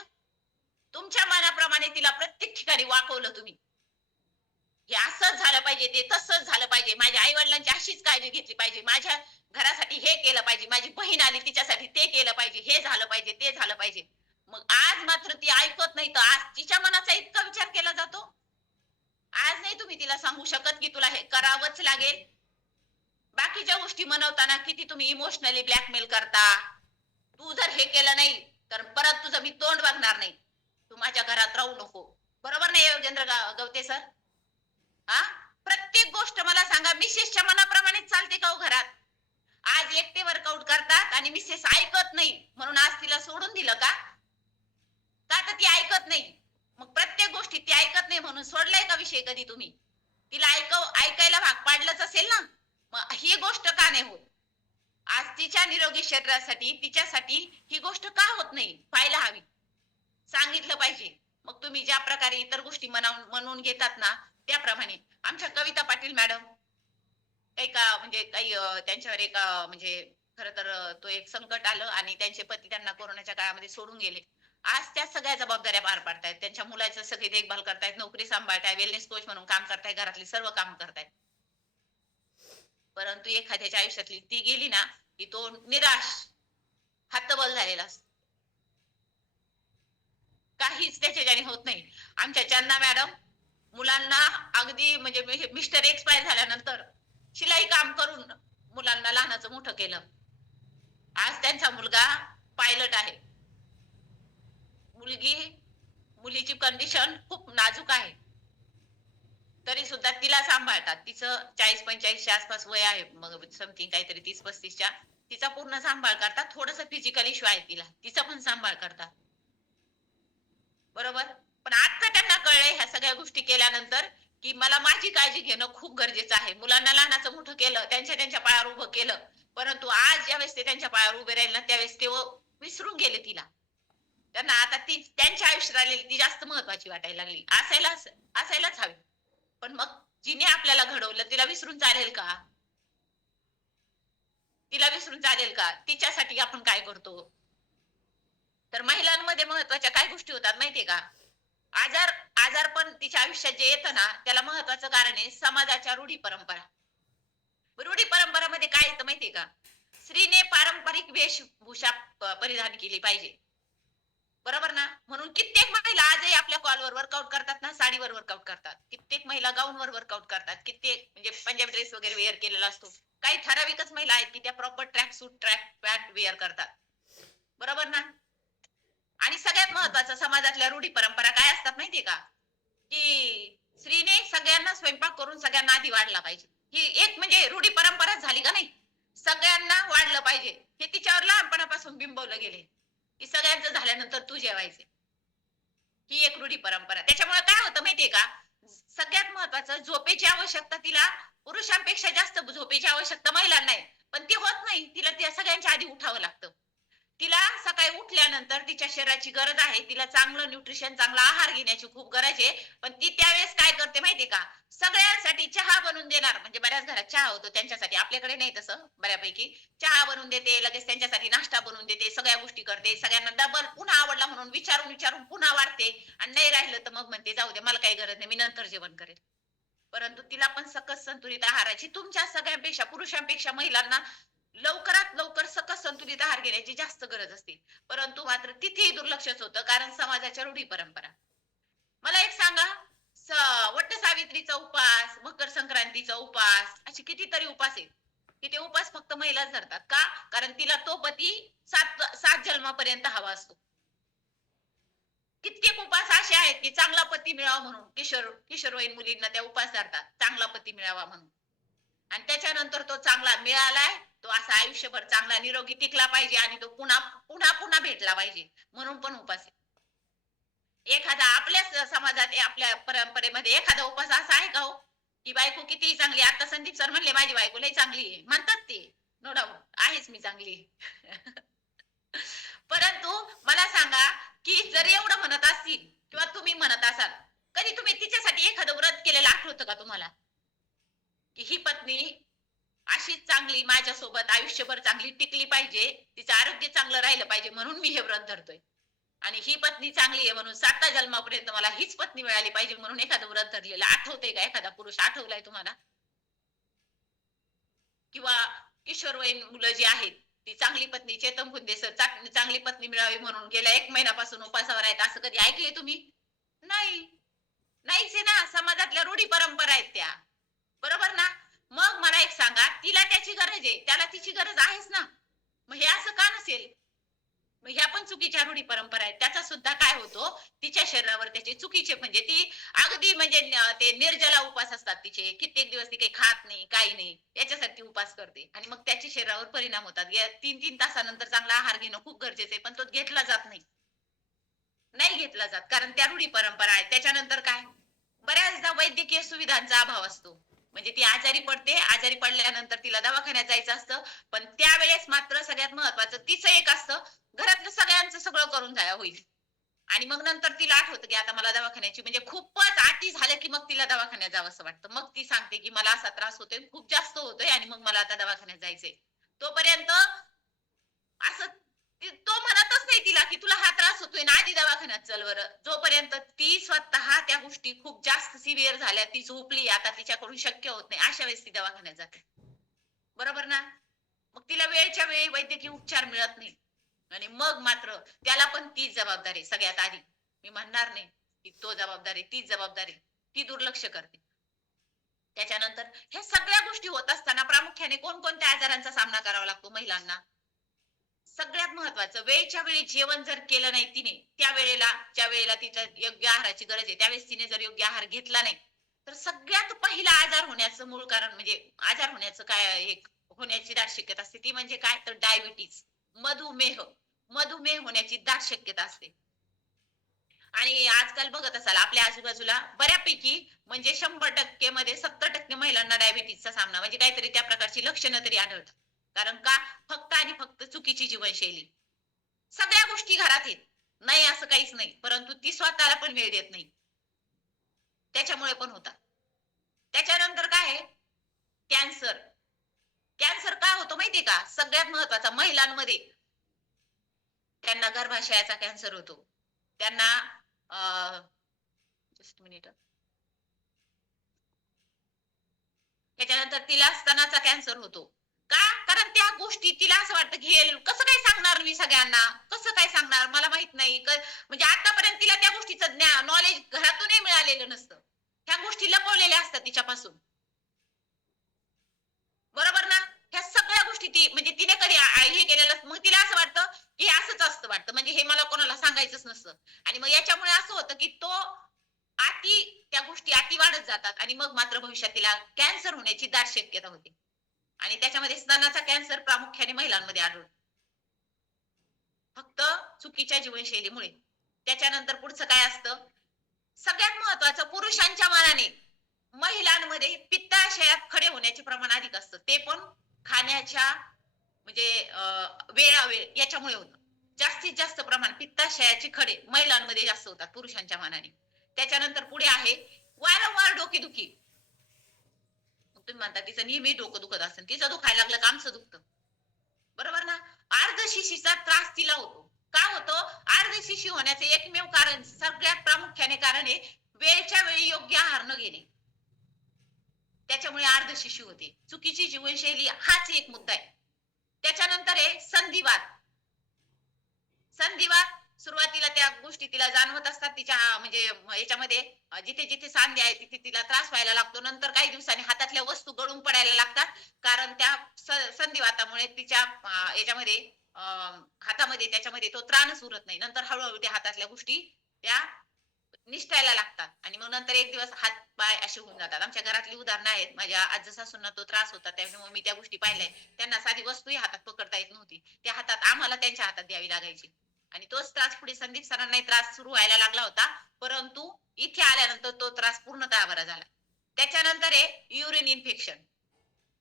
तुमच्या मनाप्रमाणे तिला प्रत्येक ठिकाणी वाकवलं तुम्ही. हे असंच झालं पाहिजे, ते तसंच झालं पाहिजे. माझ्या आई-वडिलांची अशीच काळजी घेतली पाहिजे. माझ्या घरासाठी हे केलं पाहिजे. माझी बहीण आली तिच्यासाठी ते केलं पाहिजे. हे झालं पाहिजे, ते झालं पाहिजे. मग आज मात्र ती ऐकत नाही, तर आज तिच्या मनाचा इतका विचार केला जातो. आज नाही तुम्ही तिला सांगू शकत, की तुला हे करावंच लागेल. बाकीच्या गोष्टी मनवताना किती तुम्ही इमोशनली ब्लॅकमेल करता. तू जर हे केलं नाही, तर परत तुझं मी तोंड बघणार नाही. तू माझ्या घरात राहू नको. बरोबर नाही योगेंद्र गवते सर? हां? प्रत्येक गोष्ट मला सांगा मिसेसच्या मनाप्रमाणेच चालते का हो घरात? आज एकटे वर्कआउट करतात आणि मिसेस ऐकत नाही म्हणून आज तिला सोडून दिलं का? का तर ती ऐकत नाही. मग प्रत्येक गोष्टी ती ऐकत नाही म्हणून सोडलाय का विषय कधी तुम्ही? तिला ऐकायला भाग पाडलंच असेल ना. मग ही गोष्ट का नाही होत? आज तिच्या निरोगी शरीरासाठी तिच्यासाठी ही गोष्ट का होत नाही? व्हायला हवी. सांगितलं पाहिजे. मग तुम्ही ज्या प्रकारे इतर गोष्टी म्हणून घेतात ना, त्याप्रमाणे. आमच्या कविता पाटील मॅडम काही का म्हणजे काही त्यांच्यावर एक म्हणजे खरं तर तो एक संकट आलं आणि त्यांचे पती त्यांना कोरोनाच्या काळामध्ये सोडून गेले. आज त्या सगळ्या जबाबदाऱ्या पार पाडतायत. त्यांच्या मुलाचं सगळी देखभाल करतायत, नोकरी सांभाळतायत, वेलनेस कोच म्हणून काम करतायत, घरातली सर्व कामं करतायत. परंतु एखाद्याच्या आयुष्यातली ती गेली ना, की तो निराश, हतबल झालेला असतो. काहीच त्याच्याने होत नाही. आमच्या चंदा मॅडम मुलांना अगदी म्हणजे मिस्टर एक्सपायर झाल्यानंतर शिलाई काम करून मुलांना लहानाचं मोठं केलं. आज त्यांचा मुलगा पायलट आहे. मुलगी मुलीची कंडिशन खूप नाजूक आहे. तरी सुद्धा तिला सांभाळतात. तिचं 40-45 च्या आसपास वय आहे. मग समथिंग काहीतरी 30-35 च्या. तिचा पूर्ण सांभाळ करतात. थोडंसं फिजिकल इश्यू आहे तिला. तिचा पण सांभाळ करतात. बरोबर? पण आता त्यांना कळलंय ह्या सगळ्या गोष्टी केल्यानंतर, की मला माझी काळजी घेणं खूप गरजेचं आहे. मुलांना लहानाचं मोठं केलं, त्यांच्या पायावर उभं केलं. परंतु आज ज्यावेळेस ते त्यांच्या पायावर उभे राहील ना, त्यावेळेस ते विसरून गेले तिला. त्यांना आता ती त्यांच्या आयुष्यात आलेली ती जास्त महत्वाची वाटायला लागली. असायलाच हवी. पण मग जिने आपल्याला घडवलं तिला विसरून चालेल का? तिला विसरून चालेल का? तिच्यासाठी आपण काय करतो? तर महिलांमध्ये महत्वाच्या काय गोष्टी होतात माहितीये का? आजार आजारपण तिच्या आयुष्यात जे येतं ना, त्याला महत्वाचं कारण आहे समाजाच्या रूढी परंपरा. रूढी परंपरामध्ये काय येतं माहितीये का? स्त्रीने पारंपरिक वेशभूषा परिधान केली पाहिजे. बरोबर ना? म्हणून कित्येक महिला आजही आपल्या कॉलवर वर्कआउट करतात ना, साडीवर वर्कआउट करतात. कित्येक महिला गाऊनवर वर्कआउट करतात. कित्येक म्हणजे पंजाबी ड्रेस वगैरे वेअर केलेला असतो. काही ठराविकच महिला आहेत की त्या प्रॉपर ट्रॅक सूट, ट्रॅक पॅन्ट वेअर करतात. बरोबर ना? आणि सगळ्यात महत्वाचं समाजातल्या रूढी परंपरा काय असतात माहितीये का? की स्त्रीने सगळ्यांना स्वयंपाक करून सगळ्यांना आधी वाढला पाहिजे. ही एक म्हणजे रूढी परंपराच झाली का नाही? सगळ्यांना वाढलं पाहिजे. हे तिच्यावर लहानपणापासून बिंबवलं गेले. की सगळ्यांचं झाल्यानंतर तू जेवायचे. ही एक रूढी परंपरा. त्याच्यामुळे काय होतं माहितीये का? सगळ्यात महत्वाचं झोपेची आवश्यकता तिला पुरुषांपेक्षा जास्त झोपेची आवश्यकता महिलांना आहे. पण ती होत नाही. तिला त्या सगळ्यांच्या आधी उठावं लागतं. तिला सकाळी उठल्यानंतर तिच्या शरीराची गरज आहे. तिला चांगलं न्यूट्रिशन, चांगला आहार घेण्याची खूप गरज आहे. पण ती त्यावेळेस काय करते माहितीये का? सगळ्यांसाठी चहा बनवून देणार. म्हणजे बऱ्याच घरात चहा होतो त्यांच्यासाठी. आपल्याकडे नाही तसं बऱ्यापैकी. चहा बनवून देते, लगेच त्यांच्यासाठी नाश्ता बनवून देते, सगळ्या गोष्टी करते. सगळ्यांना डबल पुन्हा आवडला म्हणून विचारून पुन्हा वाढते आणि नाही राहिलं तर मग म्हणते जाऊ दे मला काही गरज नाही, मी नंतर जेवण करेल. परंतु तिला पण सकस संतुलित आहाराची तुमच्या सगळ्यांपेक्षा पुरुषांपेक्षा महिलांना लवकरात लवकर सकस संतुलित आहार घेण्याची जास्त गरज असते. परंतु मात्र तिथेही दुर्लक्षच होतं कारण समाजाच्या रूढी परंपरा. मला एक सांगा, वट सावित्रीचा उपास, मकर संक्रांतीचा उपास, असे कितीतरी उपास आहेत. की ते उपास फक्त महिलाच धरतात का? कारण तिला तो पती 7 जन्मापर्यंत हवा असतो. कित्येक उपास असे आहेत की चांगला पती मिळावा म्हणून किशोरवयीन मुलींना त्या उपास धरतात. चांगला पती मिळावा म्हणून. आणि त्याच्यानंतर तो चांगला मिळालाय, तो असा आयुष्यभर चांगला निरोगी टिकला पाहिजे आणि तो पुन्हा पुन्हा पुन्हा भेटला पाहिजे म्हणून पण उपास आहे. एखादा आपल्या समाजात आपल्या परंपरेमध्ये एखादा उपास असा आहे का हो? की बायको कितीही चांगली. आता संदीप सर म्हणले माझी बायको लई चांगली आहे. म्हणतात ते. नो डाउट आहेच मी चांगली. परंतु मला सांगा, की जर एवढं म्हणत असतील किंवा तुम्ही म्हणत असाल, कधी तुम्ही तिच्यासाठी एखादं व्रत केलेलं आठवतं का तुम्हाला? की ही पत्नी अशीच चांगली माझ्यासोबत आयुष्यभर चांगली टिकली पाहिजे, तिचं आरोग्य चांगलं राहिलं पाहिजे म्हणून मी हे व्रत धरतोय. आणि ही पत्नी चांगली आहे म्हणून 7 जन्मापर्यंत मला हीच पत्नी मिळाली पाहिजे म्हणून एखादं व्रत धरलेलं आठवतंय का? एखादा पुरुष आठवलाय तुम्हाला? किंवा किशोरवयीन मुलं जी आहेत, ती चांगली पत्नी चेतन बुंदे सर चांगली पत्नी मिळावी म्हणून गेल्या 1 महिन्यापासून उपासावर आहेत असं कधी ऐकलंय तुम्ही? नाही. नाहीच आहे ना. समाजातल्या रूढी परंपरा आहेत त्या. बरोबर ना? मग मला एक सांगा, तिला त्याची गरज आहे, त्याला तिची गरज आहेच ना. मग हे असं का नसेल? मग ह्या पण चुकीच्या रूढी परंपरा आहेत. त्याचा सुद्धा काय होतो, तिच्या शरीरावर त्याचे चुकीचे म्हणजे ती अगदी म्हणजे ते निर्जला उपवास असतात तिचे. कित्येक दिवस ती काही खात नाही, काही नाही. याच्यासाठी उपवास करते आणि मग त्याच्या शरीरावर परिणाम होतात. या 3-3 तासानंतर चांगला आहार घेणं खूप गरजेचं आहे, पण तो घेतला जात नाही. नाही घेतला जात कारण त्या रूढी परंपरा आहेत. त्याच्यानंतर काय? बऱ्याचदा वैद्यकीय सुविधांचा अभाव असतो. म्हणजे ती आजारी पडते, आजारी पडल्यानंतर तिला दवाखान्यात जायचं असतं. पण त्यावेळेस मात्र सगळ्यात महत्त्वाचं तिचं एक असतं, घरातलं सगळ्यांचं सगळं करून होईल. आणि मग नंतर तिला आठवतं, की आता मला दवाखान्याची म्हणजे खूपच अति झालं, की मग तिला दवाखान्यात जावंसं वाटतं. मग ती सांगते, की मला असा त्रास होतोय, खूप जास्त होतोय आणि मग मला आता दवाखान्यात जायचंय. तोपर्यंत असं तो म्हणतच नाही तिला, की तुला हा त्रास होतोय ना, आधी दवाखान्यात चल बरं. जोपर्यंत ती स्वतः त्या गोष्टी खूप जास्त सिव्हिअर झाल्या, ती झोपली, आता तिच्याकडून शक्य होत नाही, अशा वेळेस ती दवाखान्यात जाते. बरोबर ना? मग तिला वेळच्या वेळी वैद्यकीय उपचार मिळत नाही. आणि मग मात्र त्याला पण तीच जबाबदार आहे सगळ्यात आधी. मी म्हणणार नाही, की तो जबाबदार आहे, तीच जबाबदार आहे. ती दुर्लक्ष करते. त्याच्यानंतर ह्या सगळ्या गोष्टी होत असताना प्रामुख्याने कोणकोणत्या आजारांचा सामना करावा लागतो महिलांना? सगळ्यात महत्वाचं वेळच्या वेळी जेवण जर केलं नाही तिने, त्यावेळेला ज्या वेळेला तिच्या योग्य आहाराची गरज आहे, त्यावेळेस तिने जर योग्य आहार घेतला नाही, तर सगळ्यात पहिला आजार होण्याचं मूळ कारण म्हणजे आजार होण्याचं काय एक होण्याची दाट शक्यता असते ती म्हणजे काय तर डायबिटीज, मधुमेह. मधुमेह होण्याची दाट शक्यता असते. आणि आजकाल बघत असाल आपल्या आजूबाजूला बऱ्यापैकी म्हणजे 100% मध्ये 70% महिलांना डायबिटीजचा सामना म्हणजे काहीतरी त्या प्रकारची लक्षणं तरी आढळतात. कारण का? फक्त आणि फक्त चुकीची जीवनशैली. सगळ्या गोष्टी घरात आहेत. नाही असं काहीच नाही. परंतु ती स्वतःला पण वेळ देत नाही. त्याच्यामुळे पण होतात. त्याच्यानंतर काय आहे? कॅन्सर. कॅन्सर का होतो माहितीये का? सगळ्यात महत्वाचा महिलांमध्ये त्यांना गर्भाशयाचा कॅन्सर होतो. त्यांना जस्ट मिनिट त्याच्यानंतर तिला स्तनाचा कॅन्सर होतो. का? कारण त्या गोष्टी तिला असं वाटतं, की हे कसं काय सांगणार मी सगळ्यांना? कसं काय सांगणार? मला माहित नाही. म्हणजे आतापर्यंत तिला त्या गोष्टीचं नॉलेज घरातूनही मिळालेलं नसतं. ह्या गोष्टी लपवलेल्या असतात तिच्यापासून. बरोबर ना? ह्या सगळ्या गोष्टी ती म्हणजे तिने कधी हे केलेलं मग तिला असं वाटतं, की हे असंच असतं वाटतं. म्हणजे हे मला कोणाला सांगायचंच नसतं. आणि मग याच्यामुळे असं होतं, की तो अति त्या गोष्टी अति वाढत जातात आणि मग मात्र भविष्यात तिला कॅन्सर होण्याची दाट शक्यता होते. आणि त्याच्यामध्ये स्तनाचा कॅन्सर प्रामुख्याने महिलांमध्ये आढळतो. फक्त चुकीच्या जीवनशैलीमुळे. त्याच्यानंतर पुढचं काय असतं? सगळ्यात महत्त्वाचं पुरुषांच्या मानाने महिलांमध्ये पित्ताशयात खडे होण्याचे प्रमाण अधिक असतं. ते पण खाण्याच्या म्हणजे वेळावेळ याच्यामुळे होतं. जास्तीत जास्त प्रमाण पित्ताशयाचे खडे महिलांमध्ये जास्त होतात पुरुषांच्या मानाने. त्याच्यानंतर पुढे आहे वारंवार डोकेदुखी. मग तुम्ही म्हणता तिचं नेहमी डोकं दुखत असेल. तिचं दुखायला लागलं का आमचं दुखतं. बरोबर ना? अर्धशिशीचा त्रास तिला होतो. का होतो? अर्धशिशी होण्याचे एकमेव कारण सगळ्यात प्रामुख्याने कारण आहे वेळच्या वेळी योग्य आहार न घेणे. त्याच्यामुळे अर्धशिशी होते. चुकीची जीवनशैली हाच एक मुद्दा आहे. त्याच्यानंतर आहे संधिवात. संधिवात सुरुवातीला त्या गोष्टी तिला जाणवत असतात तिच्या म्हणजे याच्यामध्ये जिथे-जिथे सांधे आहेत तिथे तिला त्रास व्हायला लागतो. नंतर काही दिवसांनी हातातल्या वस्तू गळून पडायला लागतात. कारण त्या संधिवातामुळे तिच्या याच्यामध्ये हातामध्ये त्याच्यामध्ये तो त्राणच उरत नाही. नंतर हळू त्या हातातल्या गोष्टी त्या निसटायला लागतात आणि मग नंतर एक दिवस हात-पाय असे होऊन जातात. आमच्या घरातली उदाहरणं आहेत. माझ्या आजी-सासूंना तो त्रास होता. त्यामुळे मी त्या गोष्टी पाहिल्याय. त्यांना साधी वस्तूही हातात पकडता येत नव्हती. त्या हातात आम्हाला त्यांच्या हातात द्यावी लागायची. आणि तोच त्रास पुढे संदीप सरांनाही त्रास सुरू व्हायला लागला होता. परंतु इथे आल्यानंतर तो त्रास पूर्णतः बरा झाला. त्याच्यानंतर आहे युरिन इन्फेक्शन.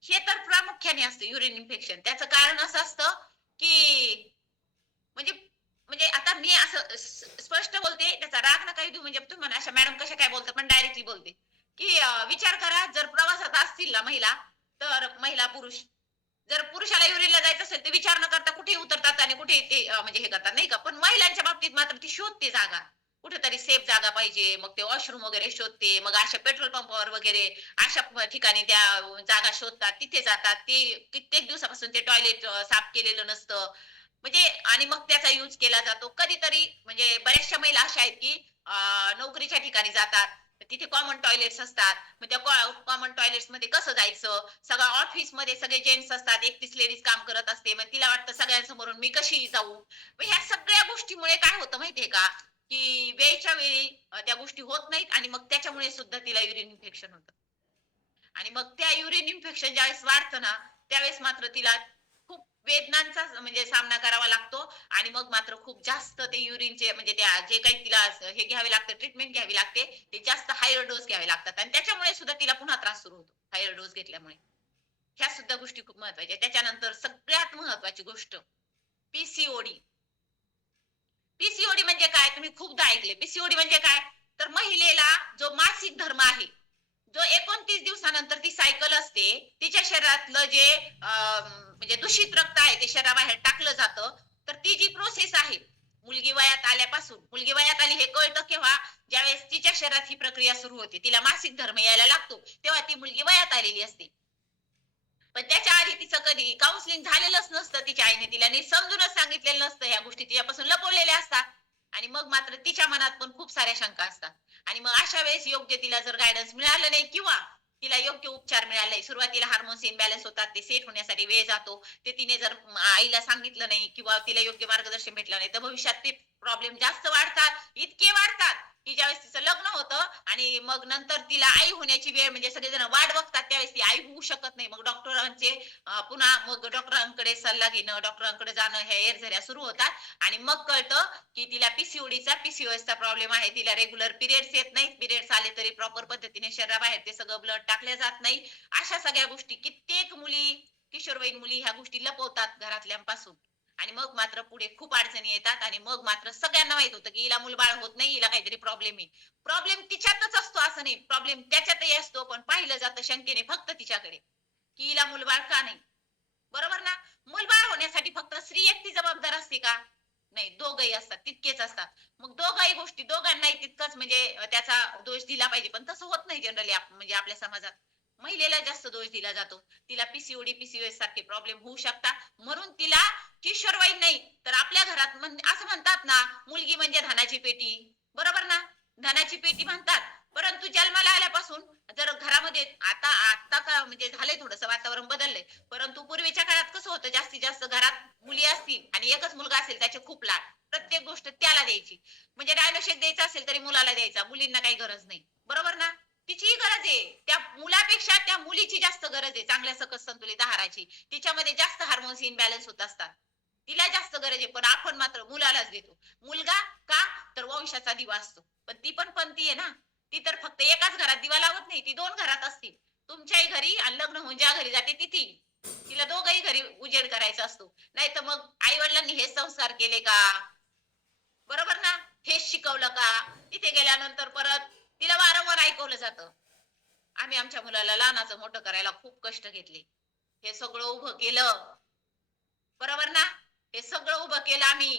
हे तर प्रामुख्याने असतं युरिन इन्फेक्शन. त्याचं कारण असं असतं, की म्हणजे म्हणजे आता मी असं स्पष्ट बोलते, त्याचा राग नका येऊ देऊ म्हणजे तुम्ही म्हणा अशा मॅडम कशा काय बोलतात, पण डायरेक्टली बोलते, की विचार करा जर प्रवासात असतील ना महिला, तर महिला, पुरुष जर पुरुषाला युरिनला जायचं असेल, तर विचार न करता कुठेही उतरतात आणि कुठे ते म्हणजे हे करतात नाही का? पण महिलांच्या बाबतीत मात्र ती शोधते जागा. कुठेतरी सेफ जागा पाहिजे. मग ते वॉशरूम वगैरे शोधते. मग अशा पेट्रोल पंपावर वगैरे अशा ठिकाणी त्या जागा शोधतात. तिथे जातात. ते कित्येक दिवसापासून ते टॉयलेट साफ केलेलं नसतं. म्हणजे आणि मग त्याचा यूज केला जातो. कधीतरी म्हणजे बऱ्याचशा महिला अशा आहेत, की नोकरीच्या ठिकाणी जातात. तिथे कॉमन टॉयलेट्स असतात. मग त्या कॉमन टॉयलेट्स मध्ये कसं जायचं? सगळं ऑफिस मध्ये सगळे जेंट्स असतात, एकटीच लेडीज काम करत असते. मग तिला वाटतं सगळ्यांसमोरून मी कशी जाऊ? मग ह्या सगळ्या गोष्टीमुळे काय होतं माहितीये का? की वेळच्या वेळी त्या गोष्टी होत नाहीत आणि मग त्याच्यामुळे सुद्धा तिला युरिन इन्फेक्शन होतं. आणि मग त्या युरिन इन्फेक्शन ज्यावेळेस वाढतं ना, त्यावेळेस मात्र तिला खूप वेदनांचा म्हणजे सामना करावा लागतो आणि मग मात्र खूप जास्त ते युरिनचे म्हणजे त्या जे काही तिला हे घ्यावे लागते, ट्रीटमेंट घ्यावी लागते, ते जास्त हायर डोस घ्यावे लागतात आणि त्याच्यामुळे सुद्धा तिला पुन्हा त्रास सुरू होतो, हायर डोस घेतल्यामुळे. ह्या सुद्धा गोष्टी खूप महत्त्वाच्या आहेत. त्याच्यानंतर सगळ्यात महत्त्वाची गोष्ट पी पीसीओडी म्हणजे काय? तुम्ही खूपदा ऐकले. पीसीओडी म्हणजे काय? तर महिलेला जो मासिक धर्म आहे, जो 29 दिवसानंतर ती सायकल असते, तिच्या शरीरातलं जे म्हणजे दूषित रक्त आहे ते शरीराबाहेर टाकलं जातं. तर ती जी प्रोसेस आहे, मुलगी वयात आल्यापासून, मुलगी वयात आली हे कळतं केव्हा? ज्यावेळेस तिच्या शरीरात ही प्रक्रिया सुरू होते. तिला मासिक धर्म यायला लागतो, तेव्हा ती मुलगी वयात आलेली असते. पण त्याच्या आधी तिचं कधी काउन्सिलिंग झालेलंच नसतं तिच्या आईने तिला नीट समजूनच सांगितलेलं नसतं. ह्या गोष्टी तिच्यापासून लपवलेल्या असतात आणि मग मात्र तिच्या मनात पण खूप साऱ्या शंका असतात. आणि मग अशा वेळेस योग्य तिला जर गाईडन्स मिळालं नाही किंवा तिला योग्य उपचार मिळाले नाही, सुरुवातीला हार्मोन्स इम्बॅलन्स होतात, ते सेट होण्यासाठी वेळ जातो. ते तिने जर आईला सांगितलं नाही किंवा तिला योग्य मार्गदर्शन भेटलं नाही, तर भविष्यात ते प्रॉब्लेम जास्त वाढतात, इतके वाढतात की ज्यावेळेस तिचं लग्न होतं आणि मग नंतर तिला आई होण्याची वेळ म्हणजे सगळेजण वाट बघतात, त्यावेळेस ती आई होऊ शकत नाही. मग डॉक्टरांचे पुन्हा मग डॉक्टरांकडे सल्ला घेणं, डॉक्टरांकडे जाणं ह्या येरझाऱ्या सुरू होतात आणि मग कळतं की तिला पीसीओडीचा पीसीओएसचा प्रॉब्लेम आहे. तिला रेग्युलर पिरियड्स येत नाहीत. पिरियड्स आले तरी प्रॉपर पद्धतीने शरीराबाहेर ते सगळं ब्लड टाकलं जात नाही. अशा सगळ्या गोष्टी कित्येक मुली, किशोरवयीन मुली ह्या गोष्टी लपवतात घरातल्यांपासून. आणि मग मात्र पुढे खूप अडचणी येतात आणि मग मात्र सगळ्यांना माहित होतं की हिला मूलबाळ होत नाही, हिला काहीतरी प्रॉब्लेम आहे. प्रॉब्लेम तिच्यातच असतो असं नाही, प्रॉब्लेम त्याच्यातही असतो, पण पाहिलं जातं शंकेने फक्त तिच्याकडे, की हिला मूलबाळ का नाही? बरोबर ना? मूलबाळ होण्यासाठी फक्त स्त्री एकटी जबाबदार असते का? नाही, दोघंही असतात, तितकेच असतात. मग दोघंही गोष्टी दोघांनाही तितकंच म्हणजे त्याचा दोष दिला पाहिजे, पण तसं होत नाही जनरली म्हणजे आपल्या समाजात. महिलेला जास्त दोष दिला जातो. तिला पीसीओडी, पीसीओएस सारखे प्रॉब्लेम होऊ शकतात. म्हणून तिला किशोरवयीन नाही, तर आपल्या घरात असं म्हणतात ना, मुलगी म्हणजे धनाची पेटी. बरोबर ना? धनाची पेटी म्हणतात. परंतु जन्माला आल्यापासून जर घरामध्ये आता आता का म्हणजे झालंय थोडंसं वातावरण बदललंय. परंतु पूर्वीच्या काळात कसं होतं जास्तीत जास्त घरात मुली असतील आणि एकच मुलगा असेल त्याचे खूप लाड. प्रत्येक गोष्ट त्याला द्यायची. म्हणजे डायनोशेक द्यायचा असेल तरी मुलाला द्यायचा. मुलींना काही गरज नाही. बरोबर ना? तिचीही गरज आहे. त्या मुलापेक्षा त्या मुलीची जास्त गरज आहे चांगल्या सकस संतुलित आहाराची. तिच्यामध्ये जास्त हार्मोन्स इम्बॅलन्स होत असतात. तिला जास्त गरज आहे, पण आपण मात्र मुलालाच देतो. मुलगा का? तर वंशाचा दिवा असतो. पण ती पण पणती आहे ना. ती तर फक्त एकाच घरात दिवा लावत नाही, ती 2 घरात असते. तुमच्याही घरी आणि लग्न होऊन ज्या घरी जाते तिथेही. तिला दोघंही घरी उजेड करायचा असतो. नाहीतर मग आई-वडिलांनी हेच संस्कार केले का? बरोबर ना? हेच शिकवलं का? तिथे गेल्यानंतर परत तिला वारंवार ऐकवलं जातं. आम्ही आमच्या मुलाला लहानाचं मोठं करायला खूप कष्ट घेतले. हे सगळं उभं केलं. बरोबर ना? हे सगळं उभं केलं आम्ही.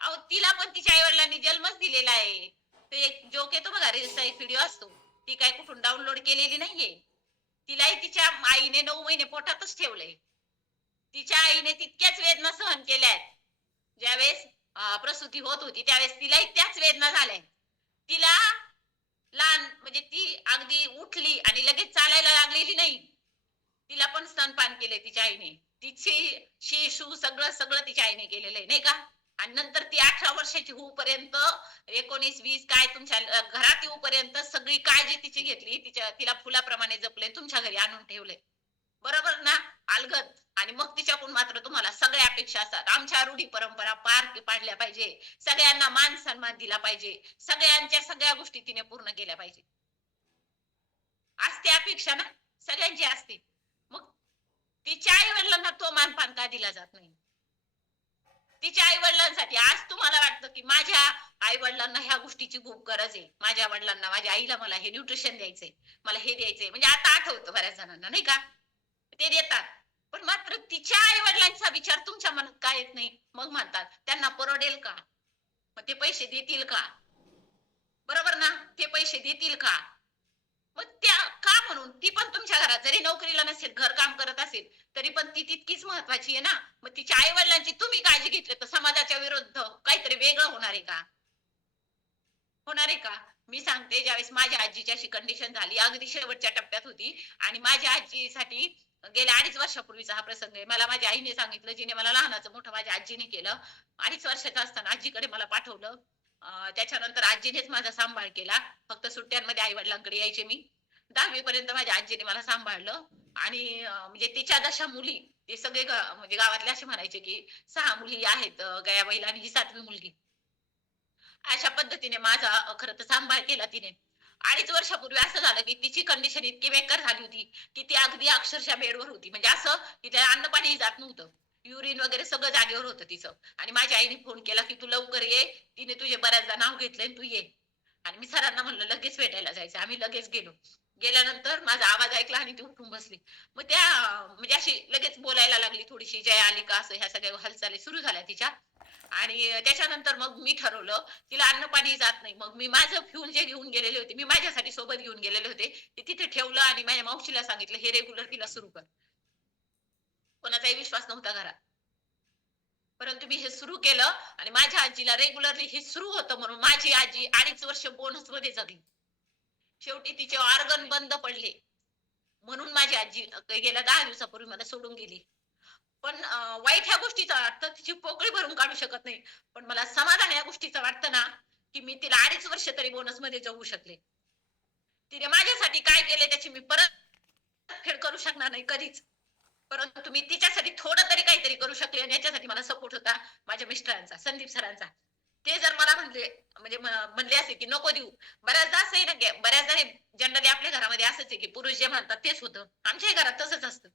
अहो, तिला पण तिच्या आई-वडिलांनी जन्मच दिलेला आहे. ते एक जोक येतो बघा, रील्सचा एक व्हिडिओ असतो. ती काही कुठून डाउनलोड केलेली नाहीये. तिलाही तिच्या आईने 9 महिने पोटातच ठेवलंय. तिच्या आईने तितक्याच वेदना सहन केल्यात. ज्यावेळेस प्रसूती होत होती, त्यावेळेस तिलाही त्याच वेदना झाल्या. तिला लहान म्हणजे ती अगदी उठली आणि लगेच चालायला लागलेली नाही. तिला पण स्तनपान केलंय तिच्या आईने. तिची शी-शू सगळं, सगळं तिच्या आईने केलेलं आहे, नाही का? आणि नंतर ती 18 वर्षाची होऊपर्यंत 19-20 काय तुमच्या घरात येऊपर्यंत सगळी काळजी तिची घेतली. तिला फुलाप्रमाणे जपलंय, तुमच्या घरी आणून ठेवलंय. बरोबर ना? अलगद. आणि मग तिच्याकडून मात्र तुम्हाला सगळ्या अपेक्षा असतात. आमच्या रूढी परंपरा पार पाडल्या पाहिजे. सगळ्यांना मान-सन्मान दिला पाहिजे. सगळ्यांच्या सगळ्या गोष्टी तिने पूर्ण केल्या पाहिजे. असते अपेक्षा ना? सगळ्यांची असते. मग तिच्या आई-वडिलांना तो मान-पान का दिला जात नाही? तिच्या आई-वडिलांसाठी आज तुम्हाला वाटतं, की माझ्या आई-वडिलांना ह्या गोष्टीची खूप गरज आहे. माझ्या वडिलांना, माझ्या आईला मला हे न्यूट्रिशन द्यायचंय, मला हे द्यायचंय. म्हणजे आता आठवतं बऱ्याच जणांना नाही का? ते देतात. पण मात्र तिच्या आई-वडिलांचा विचार तुमच्या मनात का येत नाही? मग म्हणतात, त्यांना परवडेल का? मग ते पैसे देतील का? बरोबर ना? ते पैसे देतील का? मग त्या का म्हणून? ती पण तुमच्या घरात जरी नोकरीला नसेल, घरकाम करत असेल, तरी पण ती तितकीच महत्त्वाची आहे ना. मग तिच्या आई-वडिलांची तुम्ही काळजी घेतली, तर समाजाच्या विरुद्ध काहीतरी वेगळं होणार आहे का? होणार आहे का? मी सांगते ज्यावेळेस माझ्या आजीची अशी कंडिशन झाली, अगदी शेवटच्या टप्प्यात होती आणि माझ्या आजीसाठी गेल्या 2.5 वर्षापूर्वीचा हा प्रसंग आहे. मला माझ्या आईने सांगितलं, जिने मला लहानाचं मोठं माझ्या आजीने केलं. 2.5 वर्षाचं असताना आजीकडे मला पाठवलं. त्याच्यानंतर आजीनेच माझा सांभाळ केला. फक्त सुट्ट्यांमध्ये आई-वडिलांकडे यायचे मी. 10वी पर्यंत माझ्या आजीने मला सांभाळलं आणि म्हणजे तिच्या जशा मुली, ते सगळे म्हणजे गावातले असे म्हणायचे, की 6 मुली आहेत गयाबाईला आणि ही 7वी मुलगी. अशा पद्धतीने माझा खरं तर सांभाळ केला तिने. 2.5 वर्षापूर्वी असं झालं, की तिची कंडिशन इतकी बेकार झाली होती, की ती अगदी अक्षरशः बेडवर होती. म्हणजे असं की तिला अन्न-पाणीही जात नव्हतं. युरिन वगैरे सगळं जागेवर होतं तिचं. आणि माझ्या आईने फोन केला, की "तू लवकर ये. तिने तुझे बऱ्याचदा नाव घेतलंय तू ये." आणि मी सरांना म्हणलं, "लगेच भेटायला जायचं." आम्ही लगेच गेलो. गेल्यानंतर माझा आवाज ऐकला आणि ती उठून बसली. मग त्या म्हणजे अशी लगेच बोलायला लागली थोडीशी, "जया आली का?" असं ह्या सगळ्या हालचाली सुरू झाल्या तिच्या. आणि त्याच्यानंतर मग मी ठरवलं, तिला अन्न-पाणी जात नाही. मग मी माझं फ्यूल जे घेऊन गेलेले होते, मी माझ्यासाठी सोबत घेऊन गेलेले होते, ते तिथे ठेवलं आणि माझ्या मावशीला सांगितलं, "हे रेग्युलर तिला सुरू कर." कोणाचाही विश्वास नव्हता घरात. परंतु मी हे सुरू केलं आणि माझ्या आजीला रेग्युलरली हे सुरू होतं म्हणून माझी आजी 2.5 वर्ष बोनसमध्ये जगली. शेवटी तिचे ऑर्गन बंद पडले. म्हणून माझी आजी गेल्या 10 दिवसापूर्वी मला सोडून गेली. पण वाईट ह्या गोष्टीचा वाटतं, तिची पोकळी भरून काढू शकत नाही. पण मला समाधान या गोष्टीचं वाटतं ना, की मी तिला 2.5 वर्ष तरी बोनसमध्ये जगू शकले. तिने माझ्यासाठी काय केलंय त्याची मी परतफेड करू शकणार नाही कधीच. परंतु मी तिच्यासाठी थोडं तरी काहीतरी करू शकले आणि याच्यासाठी मला सपोर्ट होता माझ्या मिस्टरांचा, संदीप सरांचा. ते जर मला म्हणले म्हणजे म्हणले असते, की नको देऊ. बऱ्याचदा असं आहे ना, की बऱ्याचदा हे जनरली आपल्या घरामध्ये असंच आहे, की पुरुष जे म्हणतात तेच होतं. आमच्याही घरात तसंच असतं.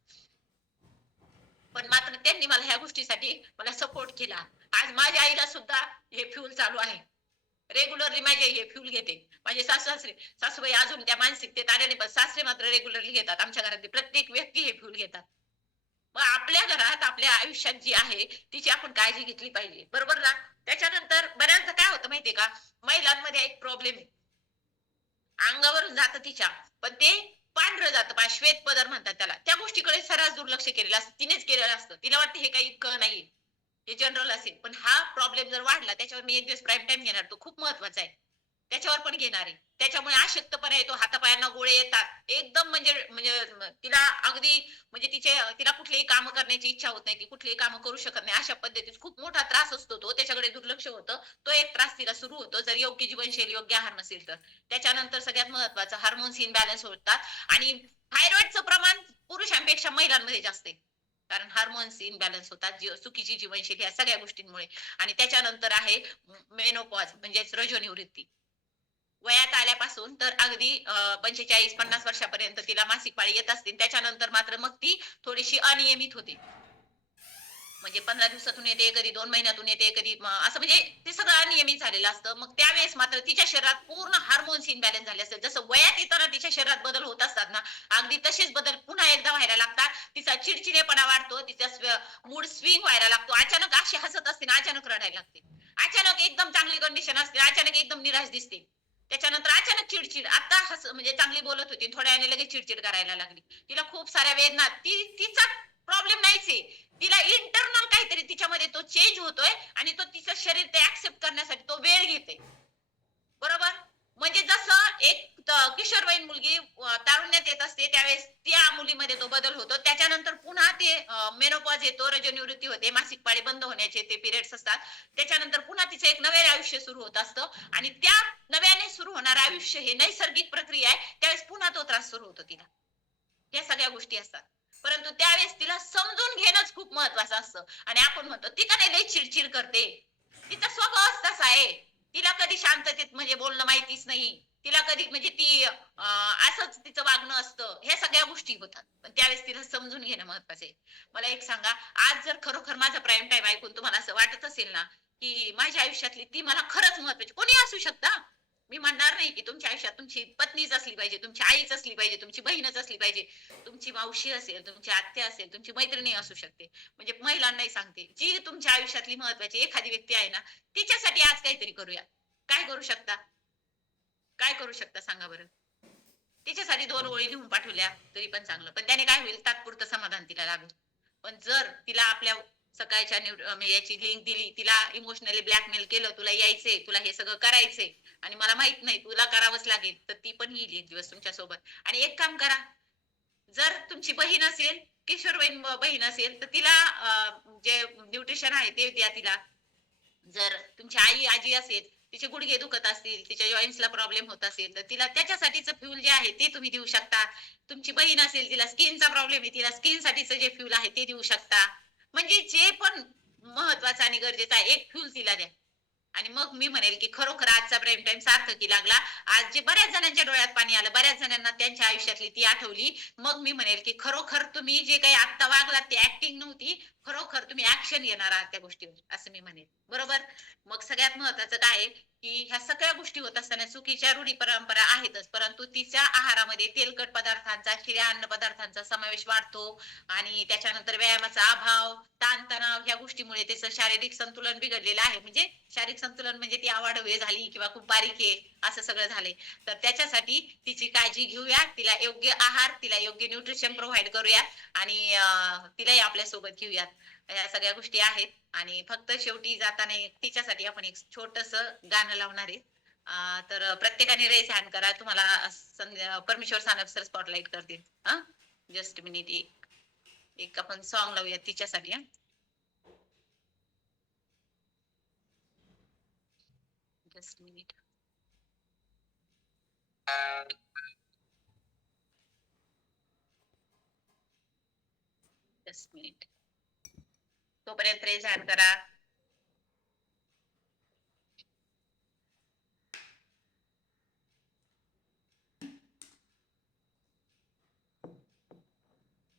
पण मात्र त्यांनी मला ह्या गोष्टीसाठी मला सपोर्ट केला. आज माझ्या आईला सुद्धा हे फ्यूल चालू आहे. रेग्युलरली माझी आई हे फ्यूल घेते. माझे सासू-सासरे, सासूबाई अजून त्या मानसिकतेत आल्या नाही, पण सासरे मात्र रेग्युलरली घेतात. आमच्या घरातली प्रत्येक व्यक्ती हे फ्यूल घेतात. मग आपल्या घरात, आपल्या आयुष्यात जी आहे, तिची आपण काळजी घेतली पाहिजे. बरोबर ना? त्याच्यानंतर बऱ्याचदा काय होतं माहितीये का? महिलांमध्ये एक प्रॉब्लेम आहे. अंगावरून जातं तिच्या, पण ते पांढरं जातं पहा श्वेत पदर म्हणतात त्याला. त्या गोष्टीकडे सर्रास दुर्लक्ष केलेलं असतं. तिनेच केलेलं असतं. तिला वाटतं हे काही इतकं नाहीये. हे जनरल असेल. पण हा प्रॉब्लेम जर वाढला त्याच्यावर मी एक दिवस प्राईम टाईम घेणार. तो खूप महत्वाचा आहे. त्याच्यावर पण घेणार आहे. त्याच्यामुळे अशक्तपणा येतो, हातापायांना गोळे येतात. एकदम म्हणजे म्हणजे तिला अगदी म्हणजे तिला कुठलीही कामं करण्याची इच्छा होत नाही. ती कुठलीही कामं करू शकत नाही. अशा पद्धतीत खूप मोठा त्रास असतो तो. त्याच्याकडे दुर्लक्ष होतं. तो एक त्रास तिला सुरू होतो. जर योग्य जीवनशैली, योग्य आहार नसेल तर. त्याच्यानंतर सगळ्यात महत्त्वाचं हार्मोन्स इम्बॅलन्स होतात आणि थायरॉइडचं प्रमाण पुरुषांपेक्षा महिलांमध्ये जास्त आहे. कारण हार्मोन्स इम्बॅलन्स होतात. चुकीची जीवनशैली या सगळ्या गोष्टींमुळे आणि त्याच्यानंतर आहे मेनोपॉज म्हणजेच रजोनिवृत्ती. वयात आल्यापासून तर अगदी 45-50 वर्षापर्यंत तिला मासिक पाळी येत असते. त्याच्यानंतर मात्र मग ती थोडीशी अनियमित होते. म्हणजे 15 दिवसातून येते, कधी 2 महिन्यातून येते, कधी असं म्हणजे ते सगळं अनियमित झालेलं असतं. मग त्यावेळेस मात्र तिच्या शरीरात पूर्ण हार्मोन्स इम्बॅलन्स झाले असतात. जसं वयात येताना तिच्या शरीरात बदल होत असतात ना, अगदी तसेच बदल पुन्हा एकदा व्हायला लागतात. तिचा चिडचिडेपणा वाढतो, तिचा मूड स्विंग व्हायला लागतो. अचानक अशी हसत असते आणि अचानक रडायला लागते. अचानक एकदम चांगली कंडिशन असते, अचानक एकदम निराश दिसते. त्याच्यानंतर अचानक चिडचिड. आता म्हणजे चांगली बोलत होती, थोड्या वेळाने लगेच चिडचिड करायला लागली. तिला खूप साऱ्या वेदना तिचा प्रॉब्लेम नाहीच आहे. तिला इंटरनल काहीतरी तिच्यामध्ये तो चेंज होतोय आणि तो तिचं शरीर ते ऍक्सेप्ट करण्यासाठी तो वेळ घेते. बरोबर? म्हणजे जसं एक किशोरवयीन मुलगी तारुण्यात येत असते त्यावेळेस त्या मुलीमध्ये तो बदल होतो. त्याच्यानंतर पुन्हा ते मेनोपॉज येतो, रजोनिवृत्ती होते, मासिक पाळी बंद होण्याचे ते पिरियड्स असतात. त्याच्यानंतर पुन्हा तिचं एक नवे आयुष्य सुरू होत असतं आणि त्या नव्याने सुरू होणारं आयुष्य हे नैसर्गिक प्रक्रिया आहे. त्यावेळेस पुन्हा तो त्रास सुरू होतो तिला. या सगळ्या गोष्टी असतात. परंतु त्यावेळेस तिला समजून घेणंच खूप महत्वाचं असतं आणि आपण म्हणतो, "ती का नाही लई चिडचिड करते?" तिचा स्वभावच तसा आहे. तिला कधी शांततेत म्हणजे बोलणं माहितीच नाही. तिला कधी म्हणजे ती असंच तिचं वागणं असतं. ह्या सगळ्या गोष्टी होतात. पण त्यावेळेस तिला समजून घेणं महत्वाचं आहे. मला एक सांगा, आज जर खरोखर माझा प्राईम टाईम ऐकून तुम्हाला असं वाटत असेल ना, की माझ्या आयुष्यातली ती मला खरंच महत्वाची कोणीही असू शकतं मी म्हणणार नाही, की तुमच्या आयुष्यात तुमची पत्नीच असली पाहिजे, तुमची आईच असली पाहिजे, तुमची बहीणच असली पाहिजे, तुमची मावशी असेल, तुमची आत्या असेल, तुमची मैत्रिणी असू शकते. म्हणजे महिलांनाही सांगते, जी तुमच्या आयुष्यातली महत्वाची एखादी व्यक्ती आहे ना, तिच्यासाठी आज काहीतरी करूया. काय करू शकता? काय करू शकता सांगा बरं? तिच्यासाठी 2 ओळी लिहून पाठवल्या तरी पण चांगलं. पण त्याने काय होईल तात्पुरतं समाधान तिला लाभेल. पण जर तिला आपल्या सकाळच्या मी याची लिंक दिली, तिला इमोशनली ब्लॅकमेल केलं, तुला यायचंय, तुला हे सगळं करायचंय आणि मला माहित नाही तुला करावंच लागेल, तर ती पण येईल एक दिवस तुमच्या सोबत. आणि एक काम करा, जर तुमची बहीण असेल, किशोरवयीन बहीण असेल, तर तिला जे न्यूट्रिशन आहे ते द्या तिला. जर तुमची आई-आजी असेल, तिचे गुडघे दुखत असतील, तिच्या जॉइंट्सला प्रॉब्लेम होत असेल, तर तिला त्याच्यासाठीचं फ्यूल जे आहे ते तुम्ही देऊ शकता. तुमची बहीण असेल, तिला स्किनचा प्रॉब्लेम आहे, तिला स्किनसाठीचं जे फ्यूल आहे ते देऊ शकता. म्हणजे जे पण महत्वाचं आणि गरजेचं आहे, एक फ्यूल तिला द्या. आणि मग मी म्हणेल, की खरोखर आजचा प्राईम टाईम सार्थकी लागला. आज जे बऱ्याच जणांच्या डोळ्यात पाणी आलं, बऱ्याच जणांना त्यांच्या आयुष्यातली ती आठवली. मग मी म्हणेल, की खरोखर तुम्ही जे काही आत्ता वागलात ती ॲक्टिंग नव्हती. खरोखर तुम्ही ॲक्शन घेणार आहात त्या गोष्टीवर, असं मी म्हणेन. बरोबर? मग सगळ्यात महत्वाचं काय आहे, की ह्या सगळ्या गोष्टी होत असताना चुकीच्या रूढी परंपरा आहेतच, परंतु तिच्या आहारामध्ये तेलकट पदार्थांचा, शिळ्या अन्न पदार्थांचा समावेश वाढतो आणि त्याच्यानंतर व्यायामाचा अभाव, ताणतणाव ह्या गोष्टीमुळे त्याचं शारीरिक संतुलन बिघडलेलं आहे. म्हणजे शारीरिक संतुलन म्हणजे ती अवाढव्य झाली किंवा खूप बारीक आहे, असं सगळं झालंय. तर त्याच्यासाठी तिची काळजी घेऊया, तिला योग्य आहार, तिला योग्य न्यूट्रिशन प्रोव्हाईड करूया आणि तिलाही आपल्यासोबत घेऊयात. या सगळ्या गोष्टी आहेत आणि फक्त शेवटी जाताना एक तिच्यासाठी आपण एक छोटंसं गाणं लावणार आहे. तर प्रत्येकाने रेज हँड करा. तुम्हाला परमेश्वर सानप सर स्पॉटलाइट करतील. हां, जस्ट मिनिट. एक एक आपण सॉन्ग लावूया तिच्यासाठी. हां, जस्ट मिनिट. Just minute. तोपर्यंत रेज हँड करा.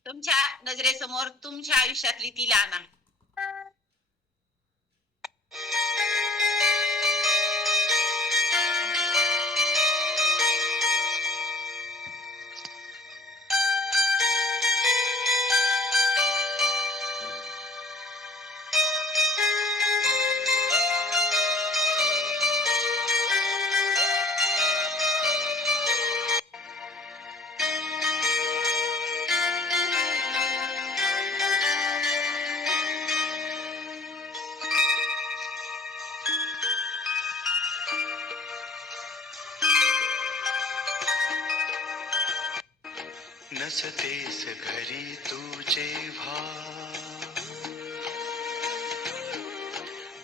तुमच्या नजरेसमोर तुमच्या आयुष्यातली ती लाना. नसतेस घरी तू जेव्हा,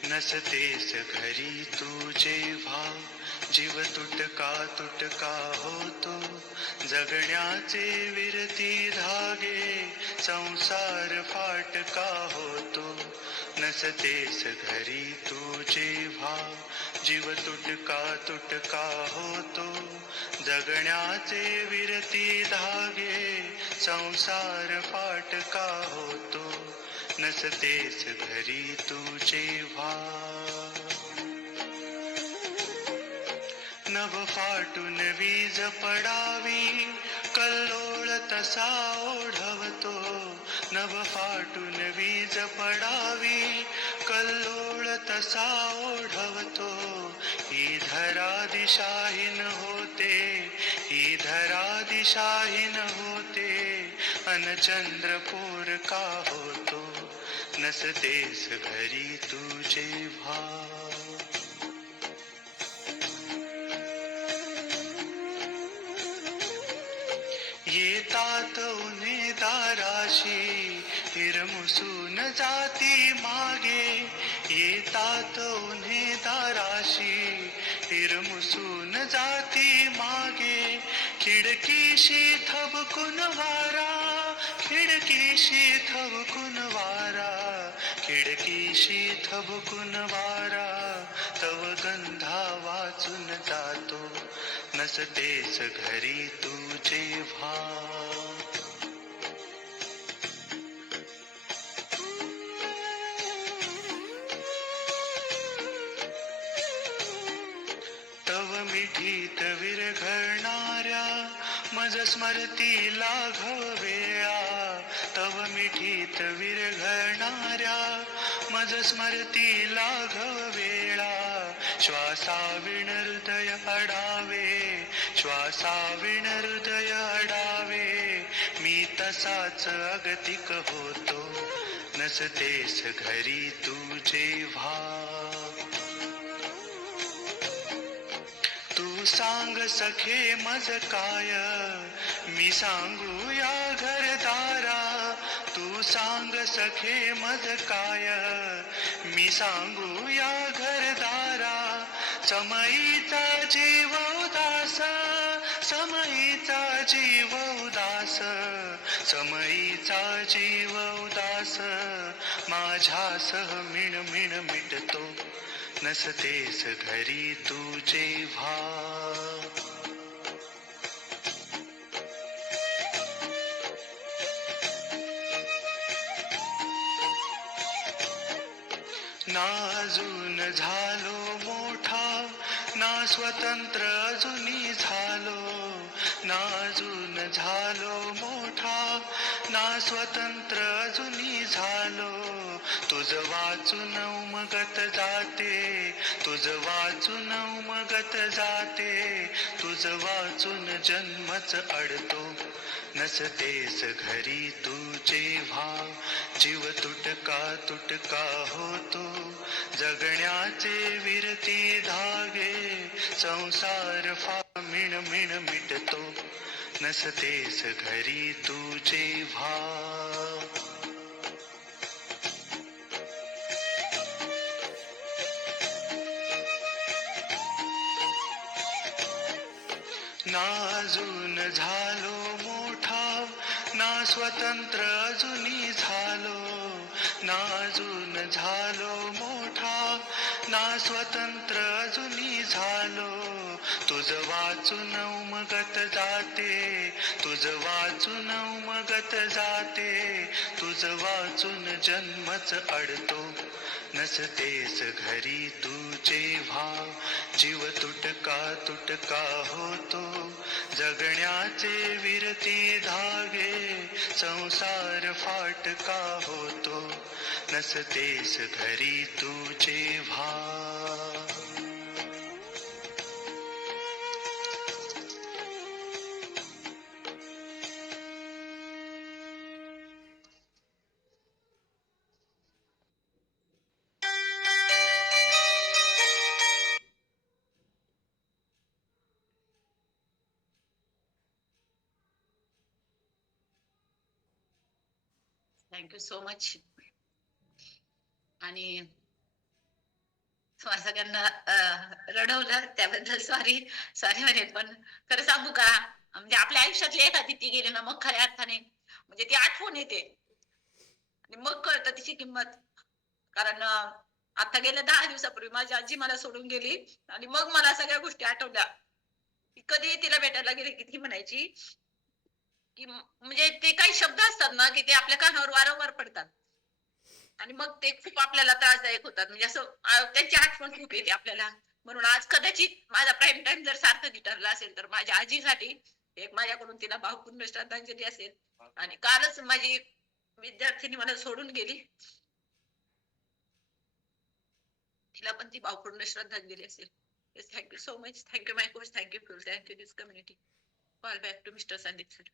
नसतेस घरी तू जेव्हा, जीव तुटका तुटका होतो, जगण्याचे विरती धागे, संसार फाटका होतो. नसतेस घरी तू जेव्हा, जीव तुटका तुटका होतो, जगण्याचे विरती धागे, संसार फाटका होतो. नसतेस घरी तू जेव्हा. नभ फाटून वीज पडावी, कल्लोळ तसा ओढवतो. नभ फाटून वीज पडावी, कल्लोळ तसा ओढवतो. ही धरा दिशाहीन होते, ही धरा दिशाहीन होते, अन चंद्र पोर का होतो. नसतेस घरी तू जेव्हा. येतात उन्हे दाराशी, हिरमुसून जाती मागे. येतात उन्हे दाराशी, हिरमुसून जाती मागे. खिडकीशी थबकून वारा, खिडकीशी थबकून वारा, खिडकीशी थबकून वारा, तव गंधा वाचून जातो. नसतेस घरी तू जेव्हा. तव मिठीत विरघळणाऱ्या मज स्मरती लाघव वेळा. तव मिठीत विरघळणाऱ्या मज स्मरती लाघव वेळा. श्वासाविण हृदय अडावे, श्वासाविण हृदय अडावे. मी तसाच अगतिक होतो. नसतेस घरी तू जेव्हा. तू सांग सखे मज काय, मी सांगू या घरदारा. तू सांग सखे मज काय, मी सांगू या घरदारा. समईचा जीव उदास, समईचा जीव उदास, समईचा जीव उदास. माझ्यासह मिणमिण मिटतो, नसतेस घरी तू जेव्हा. ना अजून झालो मोठा, ना स्वतंत्र अजूनी झालो. ना अजून झालो मोठा, ना स्वतंत्र अजूनी झालो. तुझ वाचून उमगत जाते, तुझ वाचून उमगत जाते. तुझ वाचून जन्मच अडतो, नसतेस घरी तू जेव्हा. जीव तुटका तुटका होतो, जगण्याचे विरती धागे. संसार फार मिणमिण मिटतो, नसतेस घरी तू जेव्हा. ना अजून झालो मोठा, ना स्वतंत्र अजूनी झालो. ना अजून झालो मोठा, ना स्वतंत्र अजूनी झालो. तुझ वाचून उमगत जाते, तुझ वाचून उमगत जाते. तुझ वाचून जन्मच अडतो, नसतेस घरी तू जेव्हा. जीव तुटका तुटका होतो, जगण्याचे विरती धागे. संसार फाटका होतो, नसतेस घरी तू जेव्हा. Thank you so much. आणि तुम्हा सगळ्यांना रडवलं त्याबद्दल सॉरी सॉरी म्हणेल. पण खरं सांगू का, म्हणजे आपल्या आयुष्यातली एखादी ती गेली ना, मग खऱ्या अर्थाने म्हणजे ती आठवण येते आणि मग कळतं तिची किंमत. कारण आता गेल्या 10 दिवसापूर्वी माझी आजी मला सोडून गेली आणि मग मला सगळ्या गोष्टी आठवल्या. की कधी तिला भेटायला गेले की ती म्हणायची की म्हणजे ते काही शब्द असतात ना की ते आपल्या कानावर वारंवार पडतात आणि मग ते खूप आपल्याला त्रासदायक होतात. म्हणजे असं त्यांची आठवण खूप येते आपल्याला. म्हणून आज कदाचित माझा प्राईम टाइम जर सार्थकी ठरला असेल तर माझ्या आजीसाठी एक माझ्याकडून तिला भावपूर्ण श्रद्धांजली असेल. आणि कालच माझी विद्यार्थिनी मला सोडून गेली, तिला पण ती भावपूर्ण श्रद्धांजली असेल. Thank you so much. Thank you my coach. Thankful. Thank you this community. Call back to mister Sandeep sir.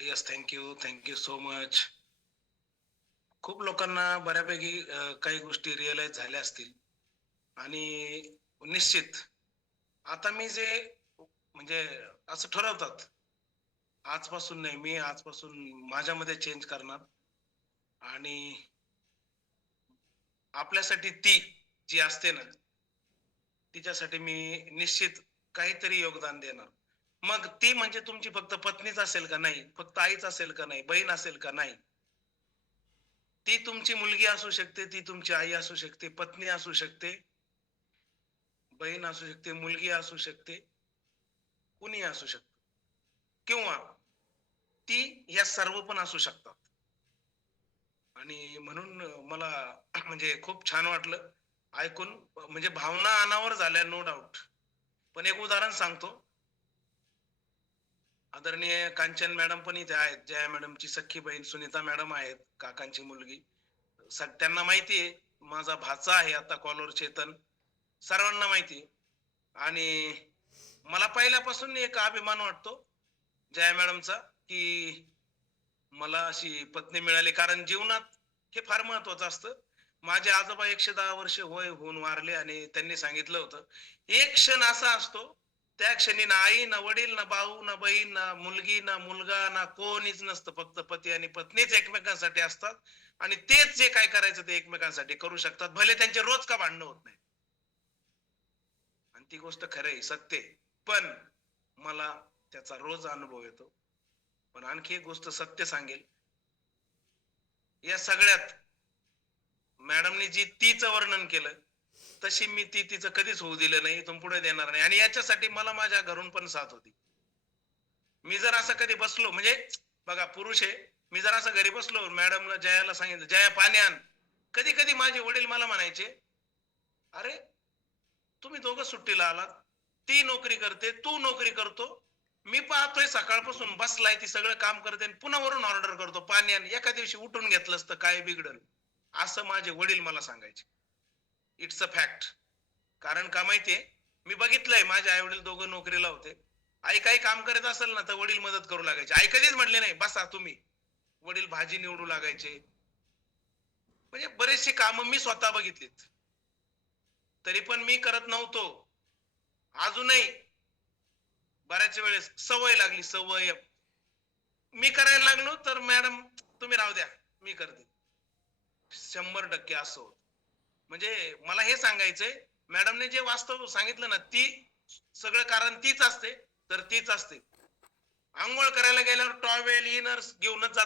Yes, thank you so much. खूप लोकांना बऱ्यापैकी काही गोष्टी रिअलाइज झाल्या असतील. आणि निश्चित आता मी जे म्हणजे असं ठरवतात, आजपासून नाही, मी आजपासून माझ्यामध्ये चेंज करणार. आणि आपल्यासाठी ती जी असते ना, तिच्यासाठी मी निश्चित काहीतरी योगदान देणार. मग ती म्हणजे तुमची फक्त पत्नीच असेल का? नाही. फक्त आईच असेल का? नाही. बहीण असेल का? नाही. ती तुमची मुलगी असू शकते, ती तुमची आई असू शकते, पत्नी असू शकते, बहीण असू शकते, मुलगी असू शकते, कुणी असू शकते. किंवा ती ह्या सर्व पण असू शकतात. आणि म्हणून मला म्हणजे खूप छान वाटलं ऐकून. म्हणजे भावना अनावर झाल्या, नो डाऊट. पण एक उदाहरण सांगतो. आदरणीय कांचन मॅडम पण इथे आहेत, जया मॅडमची सख्खी बहीण सुनीता मॅडम आहेत, काकांची मुलगी. त्यांना माहिती आहे, माझा भाचा आहे आता कॉलवर चेतन, सर्वांना माहिती आहे. आणि मला पहिल्यापासून एक अभिमान वाटतो जया मॅडमचा, की मला अशी पत्नी मिळाली, कारण जीवनात हे फार महत्वाचं असतं. माझे आजोबा 110 वर्ष वय होऊन वारले आणि त्यांनी सांगितलं होतं, एक क्षण असा असतो, त्या क्षणी ना आई, ना वडील, ना भाऊ, ना बहीण, ना मुलगी, ना मुलगा, ना कोणीच नसतं. फक्त पती आणि पत्नीच एकमेकांसाठी असतात आणि तेच जे काय करायचं ते एकमेकांसाठी करू शकतात. भले त्यांचे रोज का भांडणं होत नाही. आणि ती गोष्ट खरं आहे, सत्य आहे. पण मला त्याचा रोज अनुभव येतो. पण आणखी एक गोष्ट सत्य सांगेल, या सगळ्यात मॅडमने जी तीचं वर्णन केलं, तशी मी तिचं कधीच होऊ दिलं नाही, इथून पुढे देणार नाही. आणि याच्यासाठी मला माझ्या घरून पण साथ होती. मी जर असं कधी बसलो, म्हणजे बघा पुरुष आहे, मी जर असं घरी बसलो, मॅडमला जयाला सांगितलं, जया पाणी आण. कधी कधी माझे वडील मला म्हणायचे, अरे तुम्ही दोघं सुट्टीला आलात, ती नोकरी करते, तू नोकरी करतो, मी पाहतोय सकाळपासून बसलाय, ती सगळं काम करते आणि पुन्हा वरून ऑर्डर करतो पाणी आण, एका दिवशी उठून घेतलं असतं काय बिघडल, असं माझे वडील मला सांगायचे. It's a fact. कारण का माहितीये, मी बघितलंय, माझे आई वडील दोघं नोकरीला होते. आई काही काम करत असेल ना तर वडील मदत करू लागायचे. आई कधीच म्हटले नाही बसा तुम्ही, वडील भाजी निवडू लागायचे. म्हणजे बरेचसे काम मी स्वतः बघितलीत. तरी पण मी करत नव्हतो. अजूनही बऱ्याच वेळेस सवय लागली, सवय. मी करायला लागलो तर मॅडम तुम्ही राहू द्या, मी करते. 100% असं होत. म्हणजे मला हे सांगायचंय, मॅडमने जे वास्तव सांगितलं ना, ती सगळं कारण तीच असते, तर तीच असते. अंघोळ करायला गेल्यावर टॉवेल इनर्स घेऊनच जात